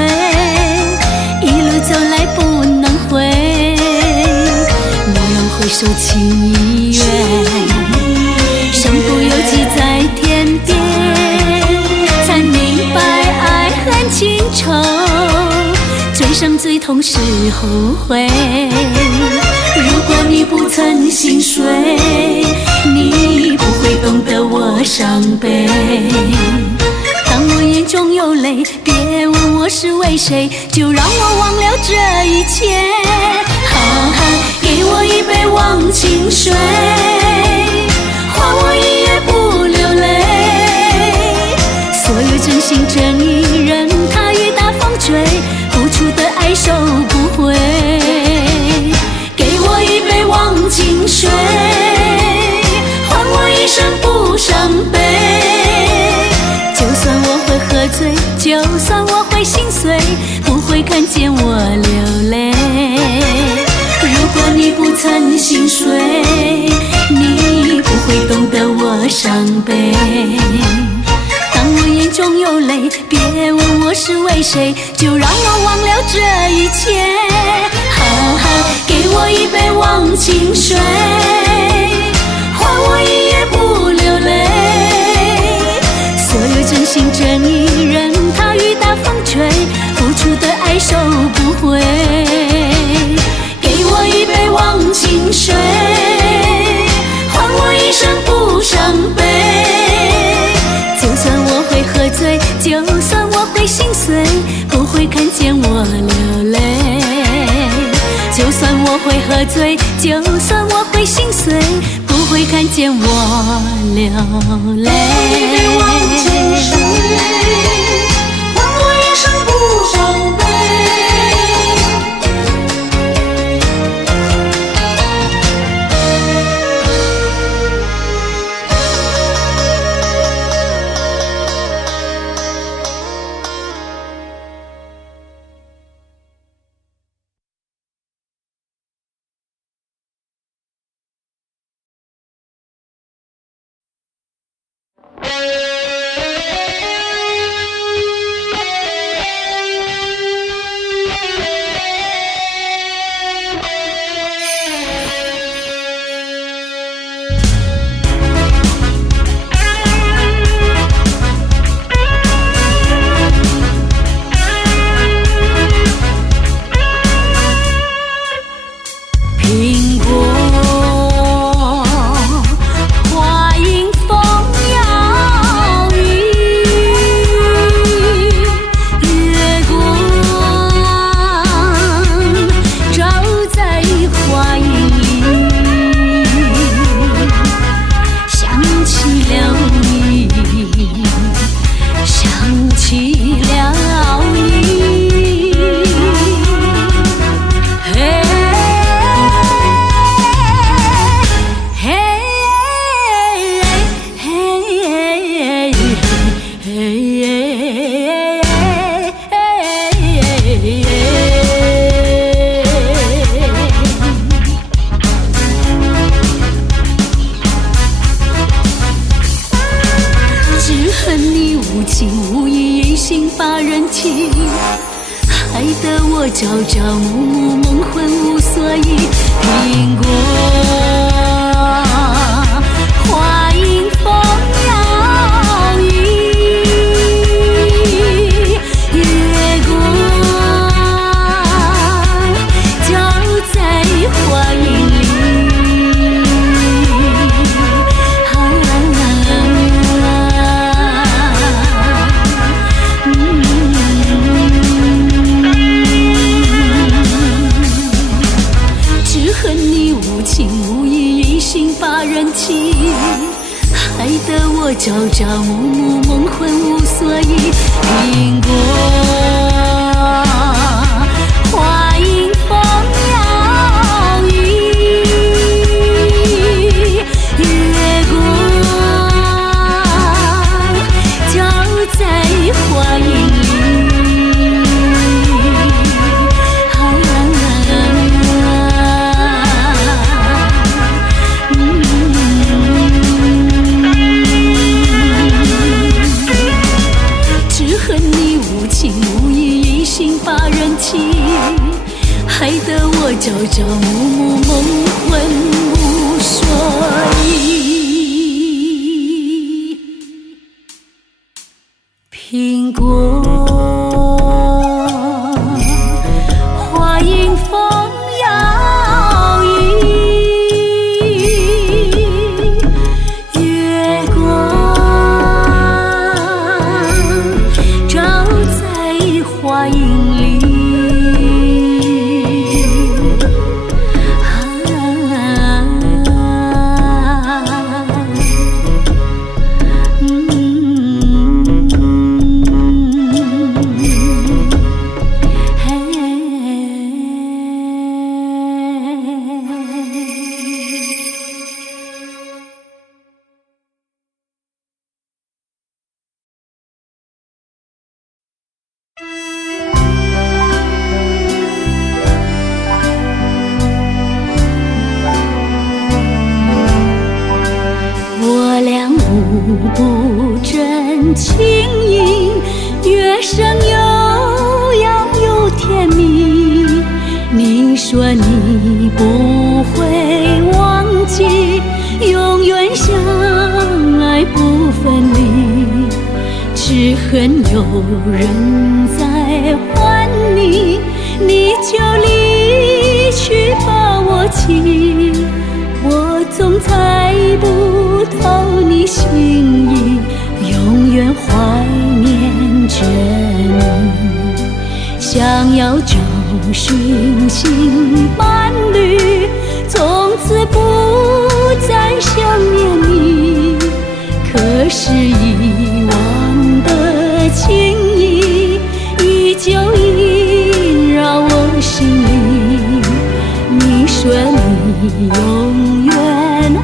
一路走来不能回，蓦然回首情已远，身不由己在天边，才明白爱恨情仇，最伤最痛是后悔。如果你不曾心碎，你不会懂得我伤悲。当我眼中有泪，别问我是为谁，就让我忘了这一切。哈哈，给我一杯忘情水，换我一夜不流泪。所有真心真意任它雨打风吹，付出的爱收不回。忘情水，换我一生不伤悲。就算我会喝醉，就算我会心碎，不会看见我流泪。如果你不曾心碎，你不会懂得我伤悲。当我眼中有泪，别问我是为谁，就让我忘了这一切。哈哈，给我一杯忘情水，换我一夜不流泪。所有真心真意任它雨打风吹，付出的爱收不回。给我一杯忘情水，换我一生不伤悲。就算我会喝醉，就算我会心碎，不会看见我流泪。就算我会喝醉，就算我会心碎，不会看见我流泪。忘情水，换我一生不伤悲。情无义，一心把人欺，害得我朝朝暮暮，梦魂无所依。苹果花迎风摇曳，月光照在花影里。只恨你无情无义，一心把人欺，害得我朝朝暮暮，梦魂无所依。苹果花迎风摇曳，月光照在花影里。把人欺，害得我朝朝暮暮，梦魂无所依。苹果花迎风摇曳，月光照在花影里。互不真情意，月声悠扬又甜蜜。你说你不会忘记，永远相爱不分离。只恨有人在唤你，你就离去把我弃。我总猜不透你心意，永远怀念着你。想要找寻新伴侣，从此不再想念你。可是遗忘的情谊，依旧萦绕我心里。你说你永远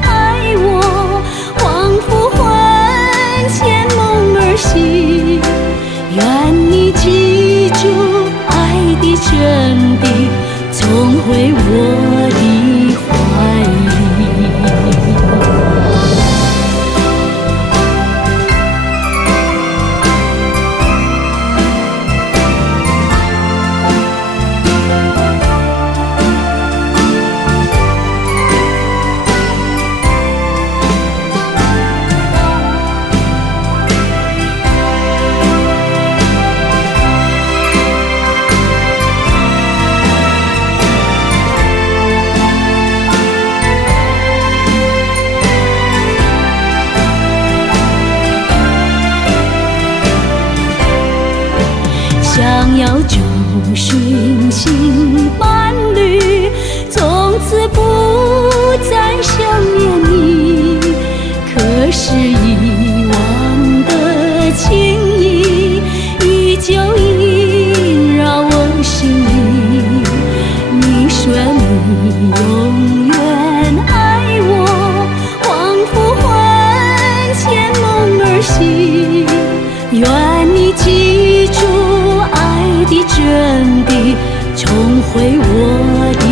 爱我，仿佛魂牵梦儿系。愿你记住爱的真谛，重回我的怀里。想要找寻新伴侣，从此不再想念你。可是遗忘的情谊，依旧萦绕我心里。你说你永远爱我，仿佛魂牵梦儿系。愿你记住爱的真谛，重回我的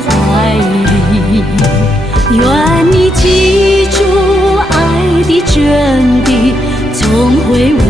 怀里。愿你记住爱的真谛，重回我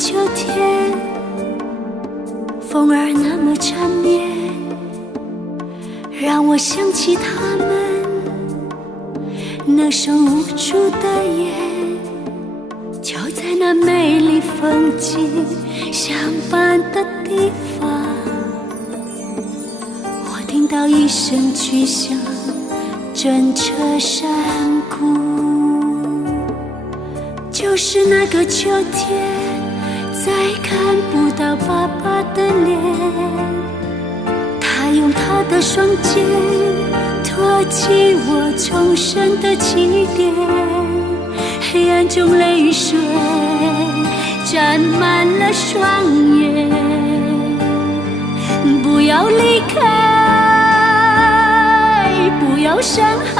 秋天，风儿那么缠绵，让我想起他们那双无助的眼，就在那美丽风景相伴的地方，我听到一声巨响，震彻山谷。就是那个秋天，再看不到爸爸的脸，他用他的双肩托起我重生的起点，黑暗中泪水沾满了双眼。不要离开，不要伤害，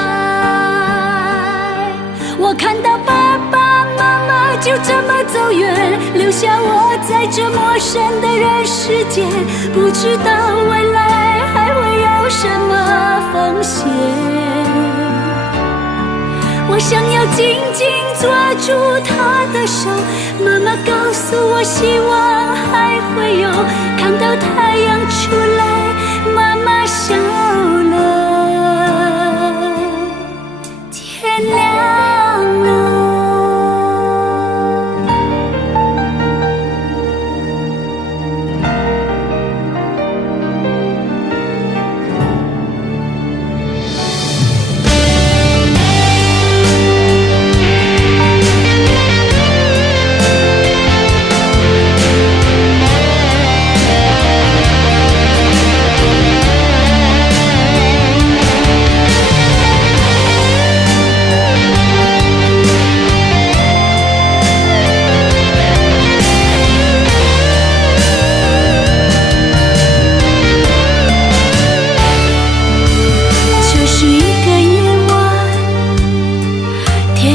我看到爸爸妈妈就这么走远，留下我在这陌生的人世间，不知道未来还会有什么风险。我想要紧紧抓住他的手，妈妈告诉我希望还会有，看到太阳出来，妈妈笑了，天亮了。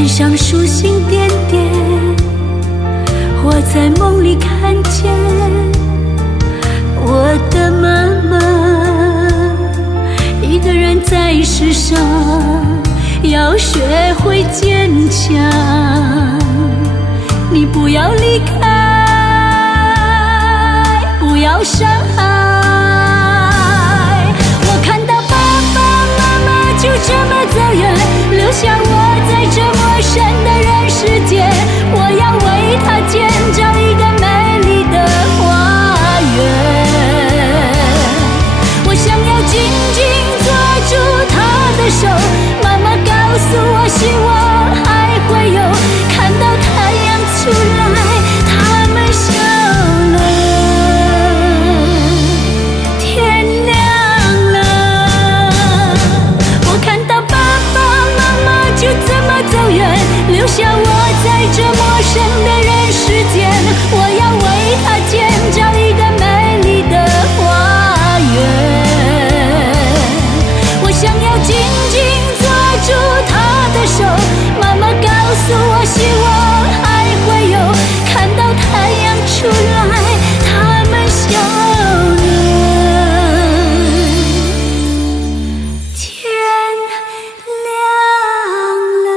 上数星点点，我在梦里看见我的妈妈，一个人在世上要学会坚强。你不要离开，不要伤害，我看到爸爸妈妈就这么走远，留下我在这陌生的人世间，我要为他建造一个美丽的花园。我想要紧紧抓住他的手，妈妈告诉我希望还会有，看到太阳出来，他们笑了，天亮了。我看到爸爸妈妈就这么走远，留下我在这陌生的人世间，我要为他建造一个美丽的花园。我想要紧紧抓住他的手，妈妈告诉我希望还会有，看到太阳出来，他们笑了，天亮了。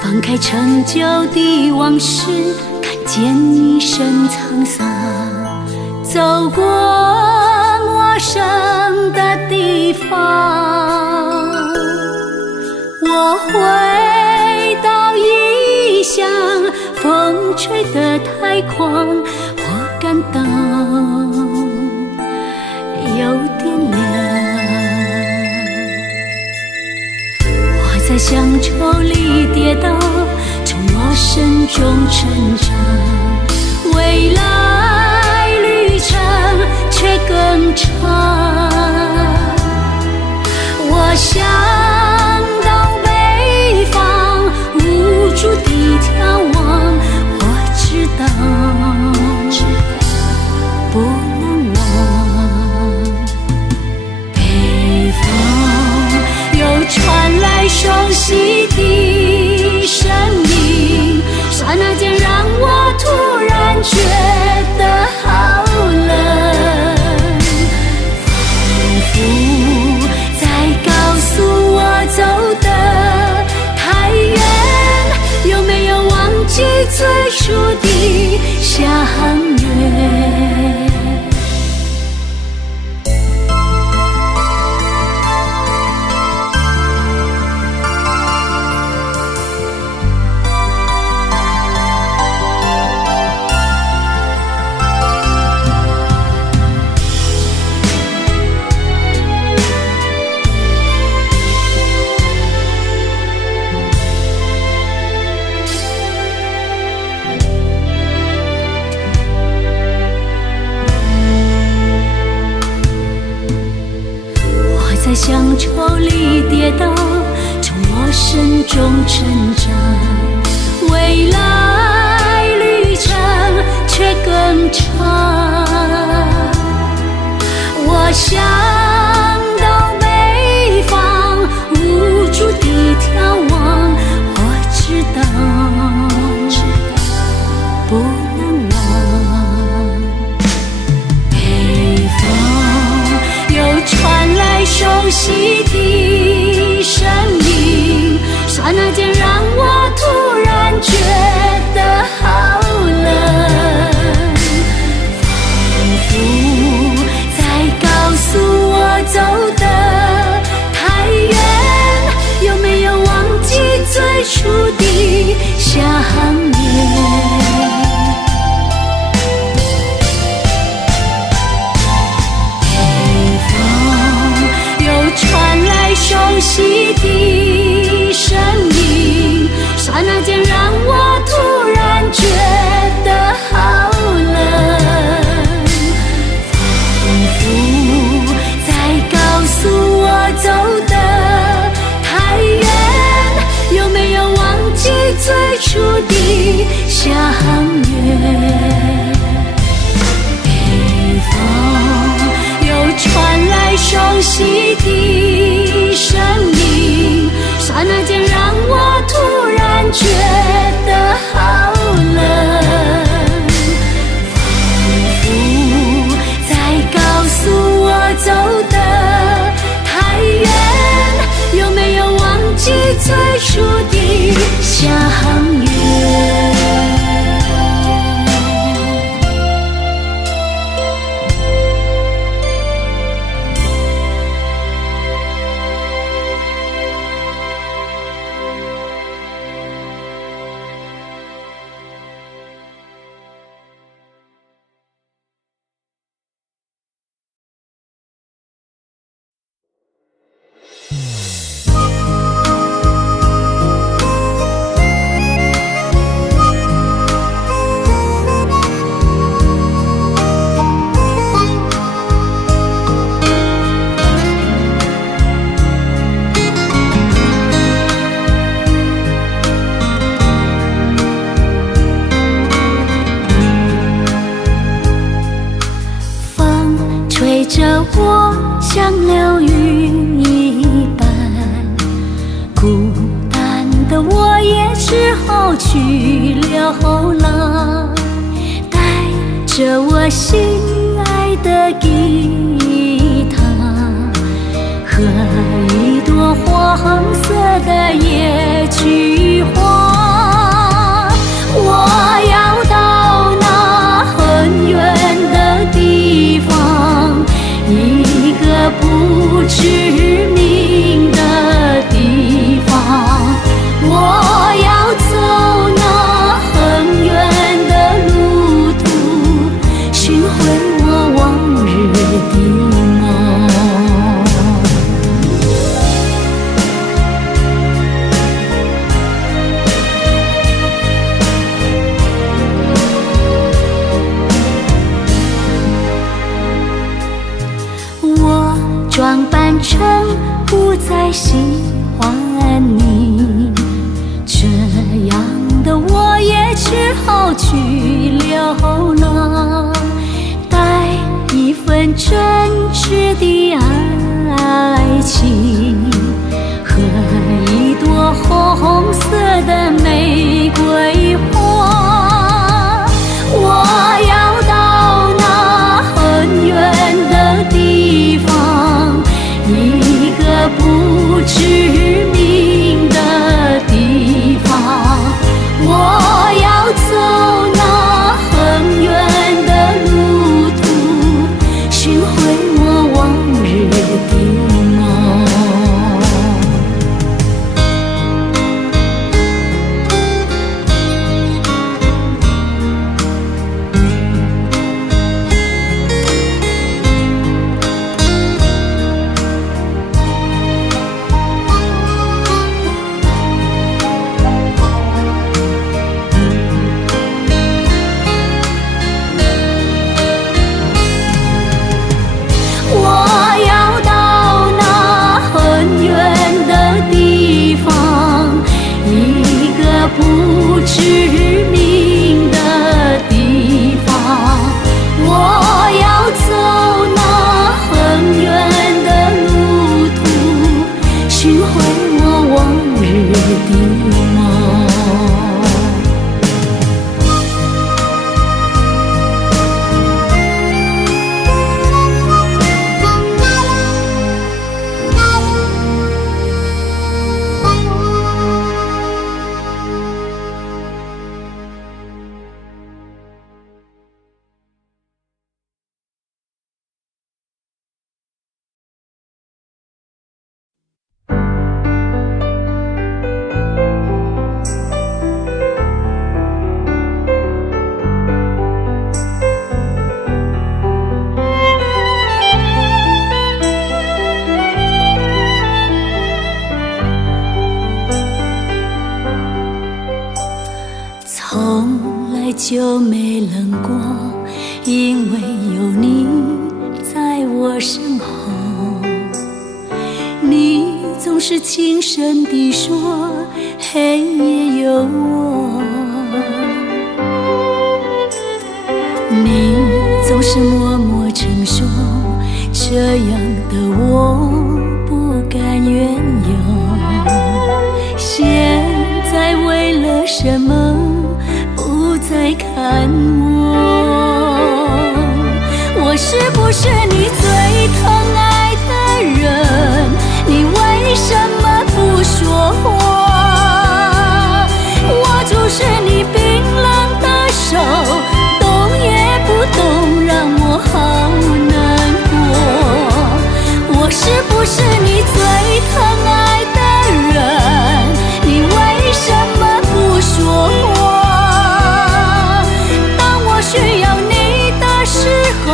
放开陈旧的往事，看见一生沧桑，走过陌生的地方，我回到异乡，风吹得太狂，我感到有点凉。我在乡愁里长。我想到北方，无助地眺望，我知道不能忘。北方又传来熟悉的声音，刹那间让我突然觉得好冷，仿佛在告诉我走得太远，有没有忘记最初的相约？北方又传来熟悉的声音，刹那间让我突然觉得好冷，仿佛在告诉我走得太远，有没有忘记最初的相约？北方又传来熟悉的声音，刹那间让我突然觉得好冷，仿佛在告诉我走得太远，有没有忘记最初的相约？吹着我像流云一般，孤单的我也只好去流浪，带着我心爱的吉他和一朵黄色的野菊花，我要到那很远的地方，一个不知名的地方，我要走那很远的路途，寻回我往日的梦。我装扮成不再喜欢你，这样的我也只好去流浪，带一份真挚的爱情和一朵红色的玫瑰花，我要到那很远的地方，一个不知名的地方，我要走那很远久没冷过，因为有你在我身后。你总是轻声地说，黑夜有我。你总是默默承受，这样的我不甘愿有。现在为了什么不再看我？我是不是你最疼爱的人？你为什么不说话？握住是你冰冷的手，动也不动，让我好难过。我是不是你最疼爱的人？你为什么不说话？当我需要你的时候，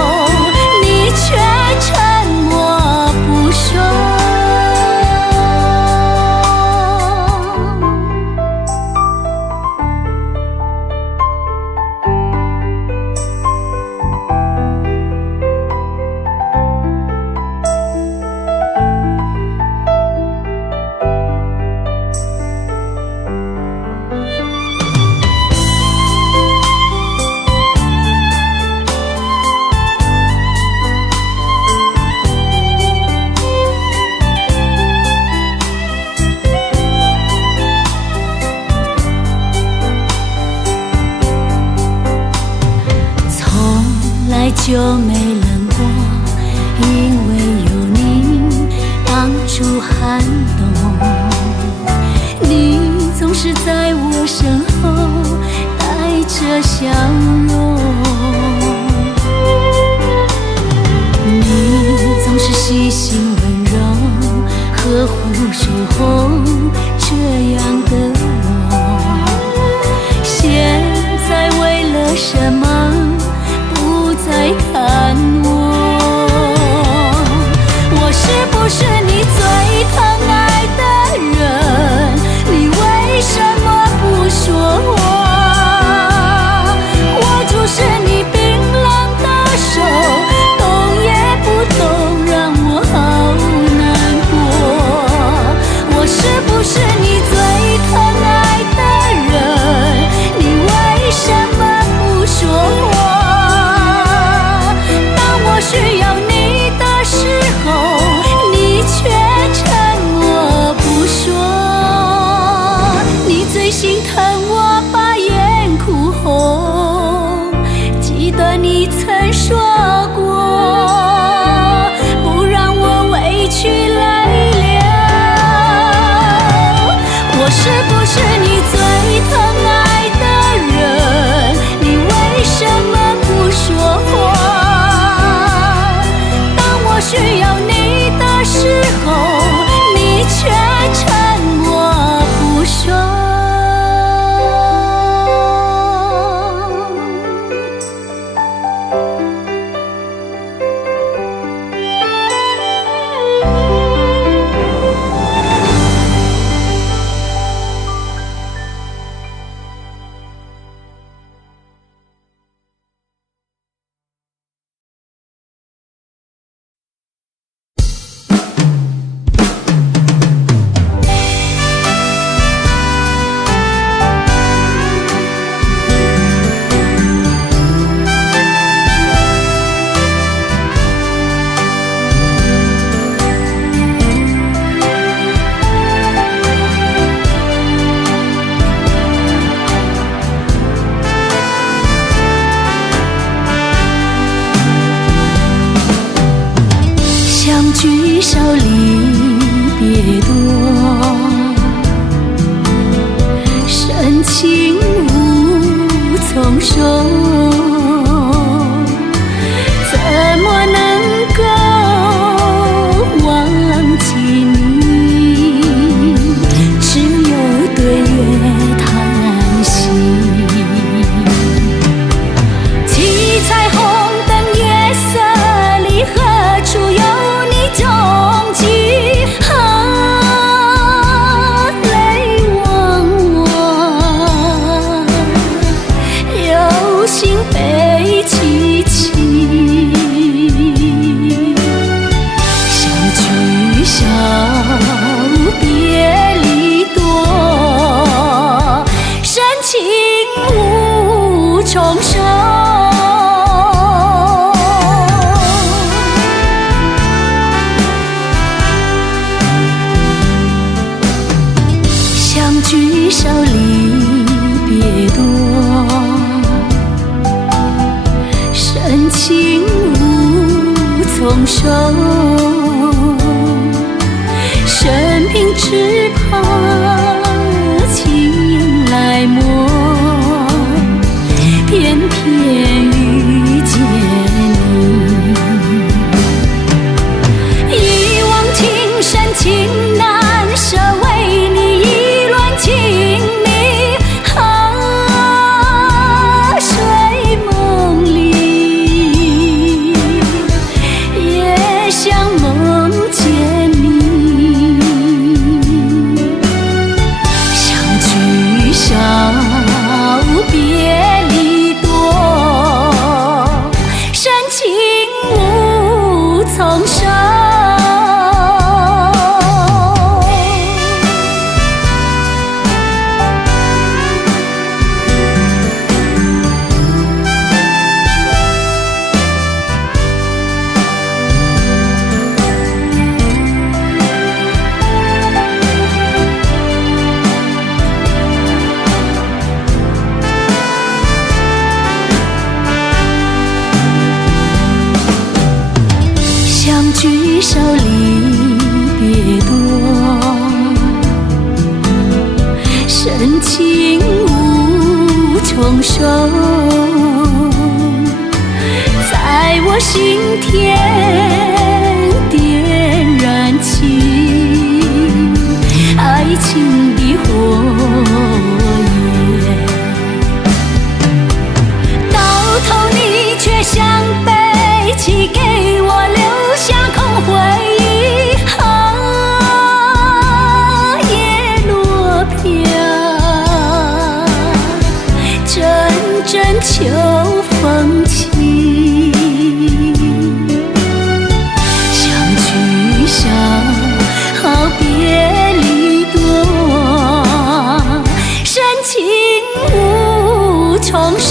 你却沉默不说。就没冷过，因为有你挡住寒冬。你总是在我身后带着笑容，你总是细心温柔，呵护守候这样的我。现在为了什么再看我？我是不是你最疼爱的人？你为什么不说话？握住是你冰冷的手，动也不动，让我好难过。我是不是你最疼爱的人？你为什么不说话？需要你的时候，你却沉默不说。你最心疼我把眼哭红，记得你曾说过，不让我委屈泪流。我是不是你最疼爱的人？你为什么不说话？需要你的时候，你却沉默不说。聚少离别多，深情无从说，怎么能够忘记你？只有对月叹息。七彩虹灯夜色里，何处有踪迹？泪汪汪，有重手，生平只怕情来磨，偏偏遇见你。一往情深情难舍，为你意乱情迷，睡梦里也想梦见你。相聚少，别离多，深情无从收。相聚少，离别多，深情无从收，在我心田点燃起爱情的火焰，到头你却像背弃给我留下空回忆，叶落飘，阵阵秋风起。相聚少，别离多，深情无从收。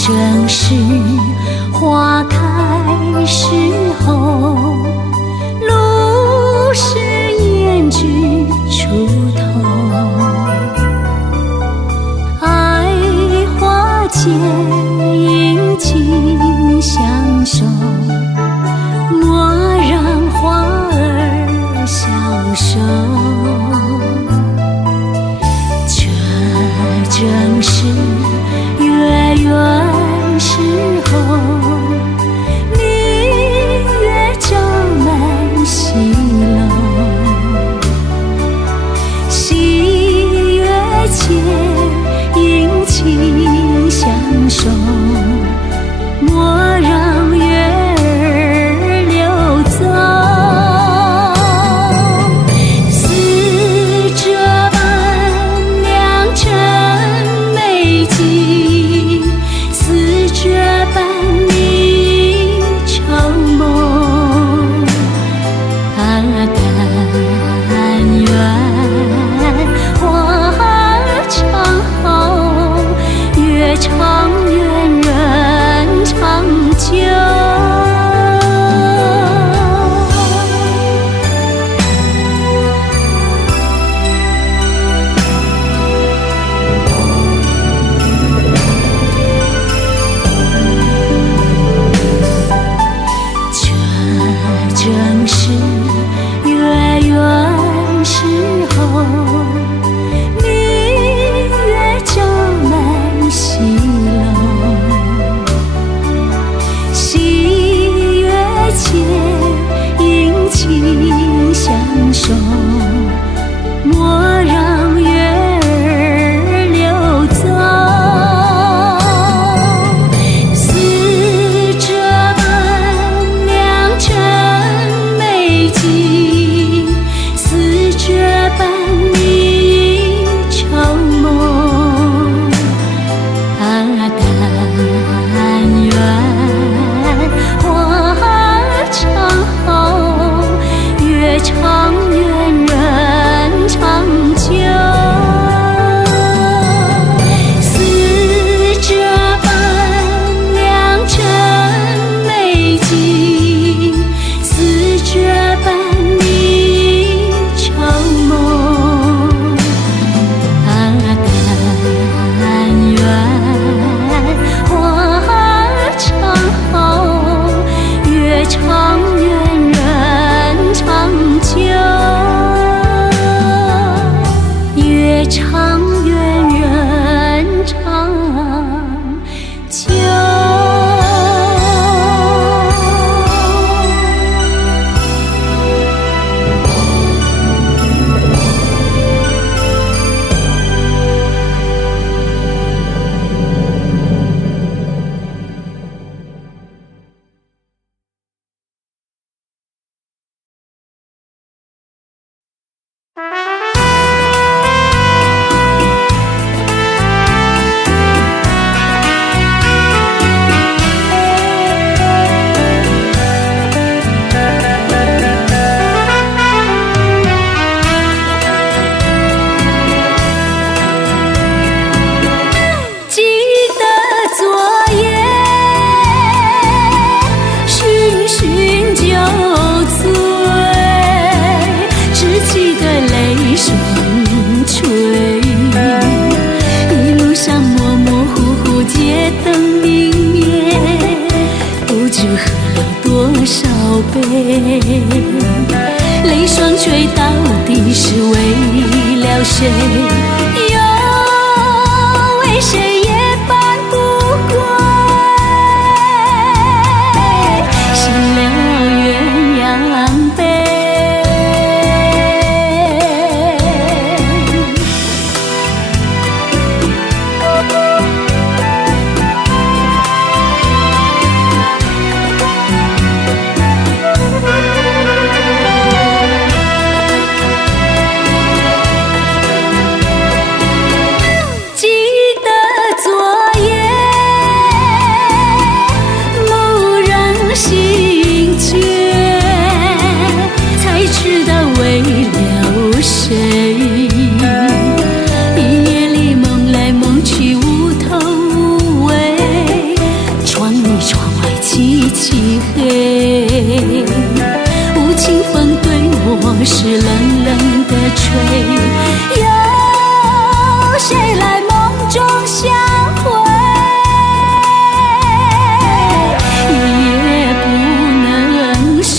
正是花开时候，露湿胭脂出头，爱花间殷勤相守，莫让花儿消瘦。这正是月圆时候，明月照满西楼，悲，泪双垂到底是为了谁？又为谁也搬不归？醒了鸳鸯杯。是冷冷的吹，有谁来梦中相会？夜夜不能睡。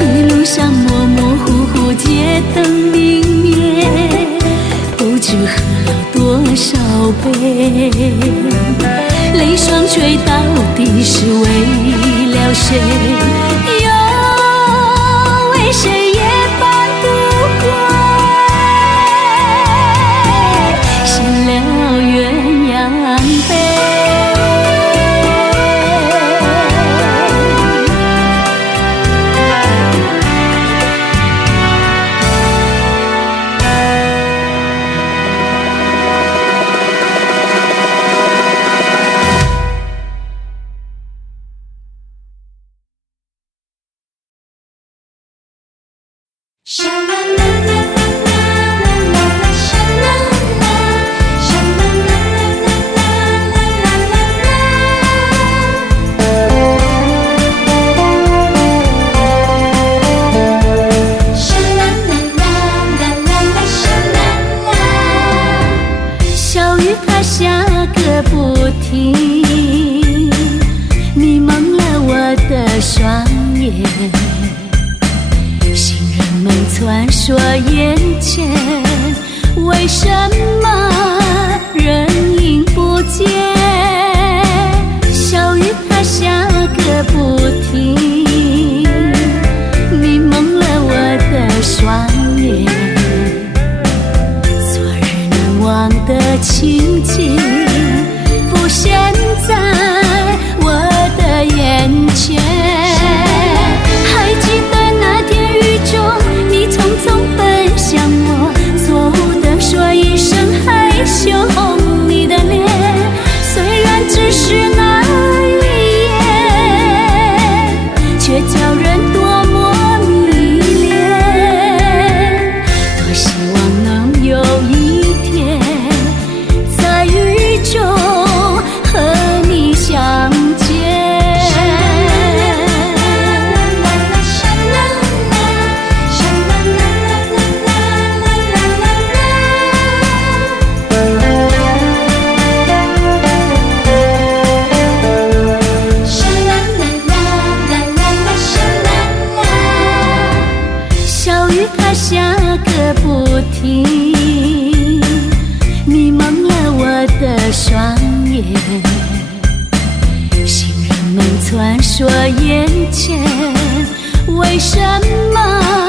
一路上模模糊糊，街灯明灭，不知喝了多少杯，泪双垂到底是为了谁？又为谁也搬不归？醒了鸳鸯杯。小雨它下个不停，迷蒙了我的双眼。行人们传说眼前，为什么人影不见？小雨它下个不停，迷蒙了我的双眼。昨日难忘的情景浮现在我的眼前。还记得那天雨中你匆匆奔向我，错误地说一声害羞，红你的脸，虽然只是那一眼，却叫人多么迷恋。多希望能有一天在雨中和你相见。小雨它下个不停，迷蒙了我的双眼。行人们传说眼前，为什么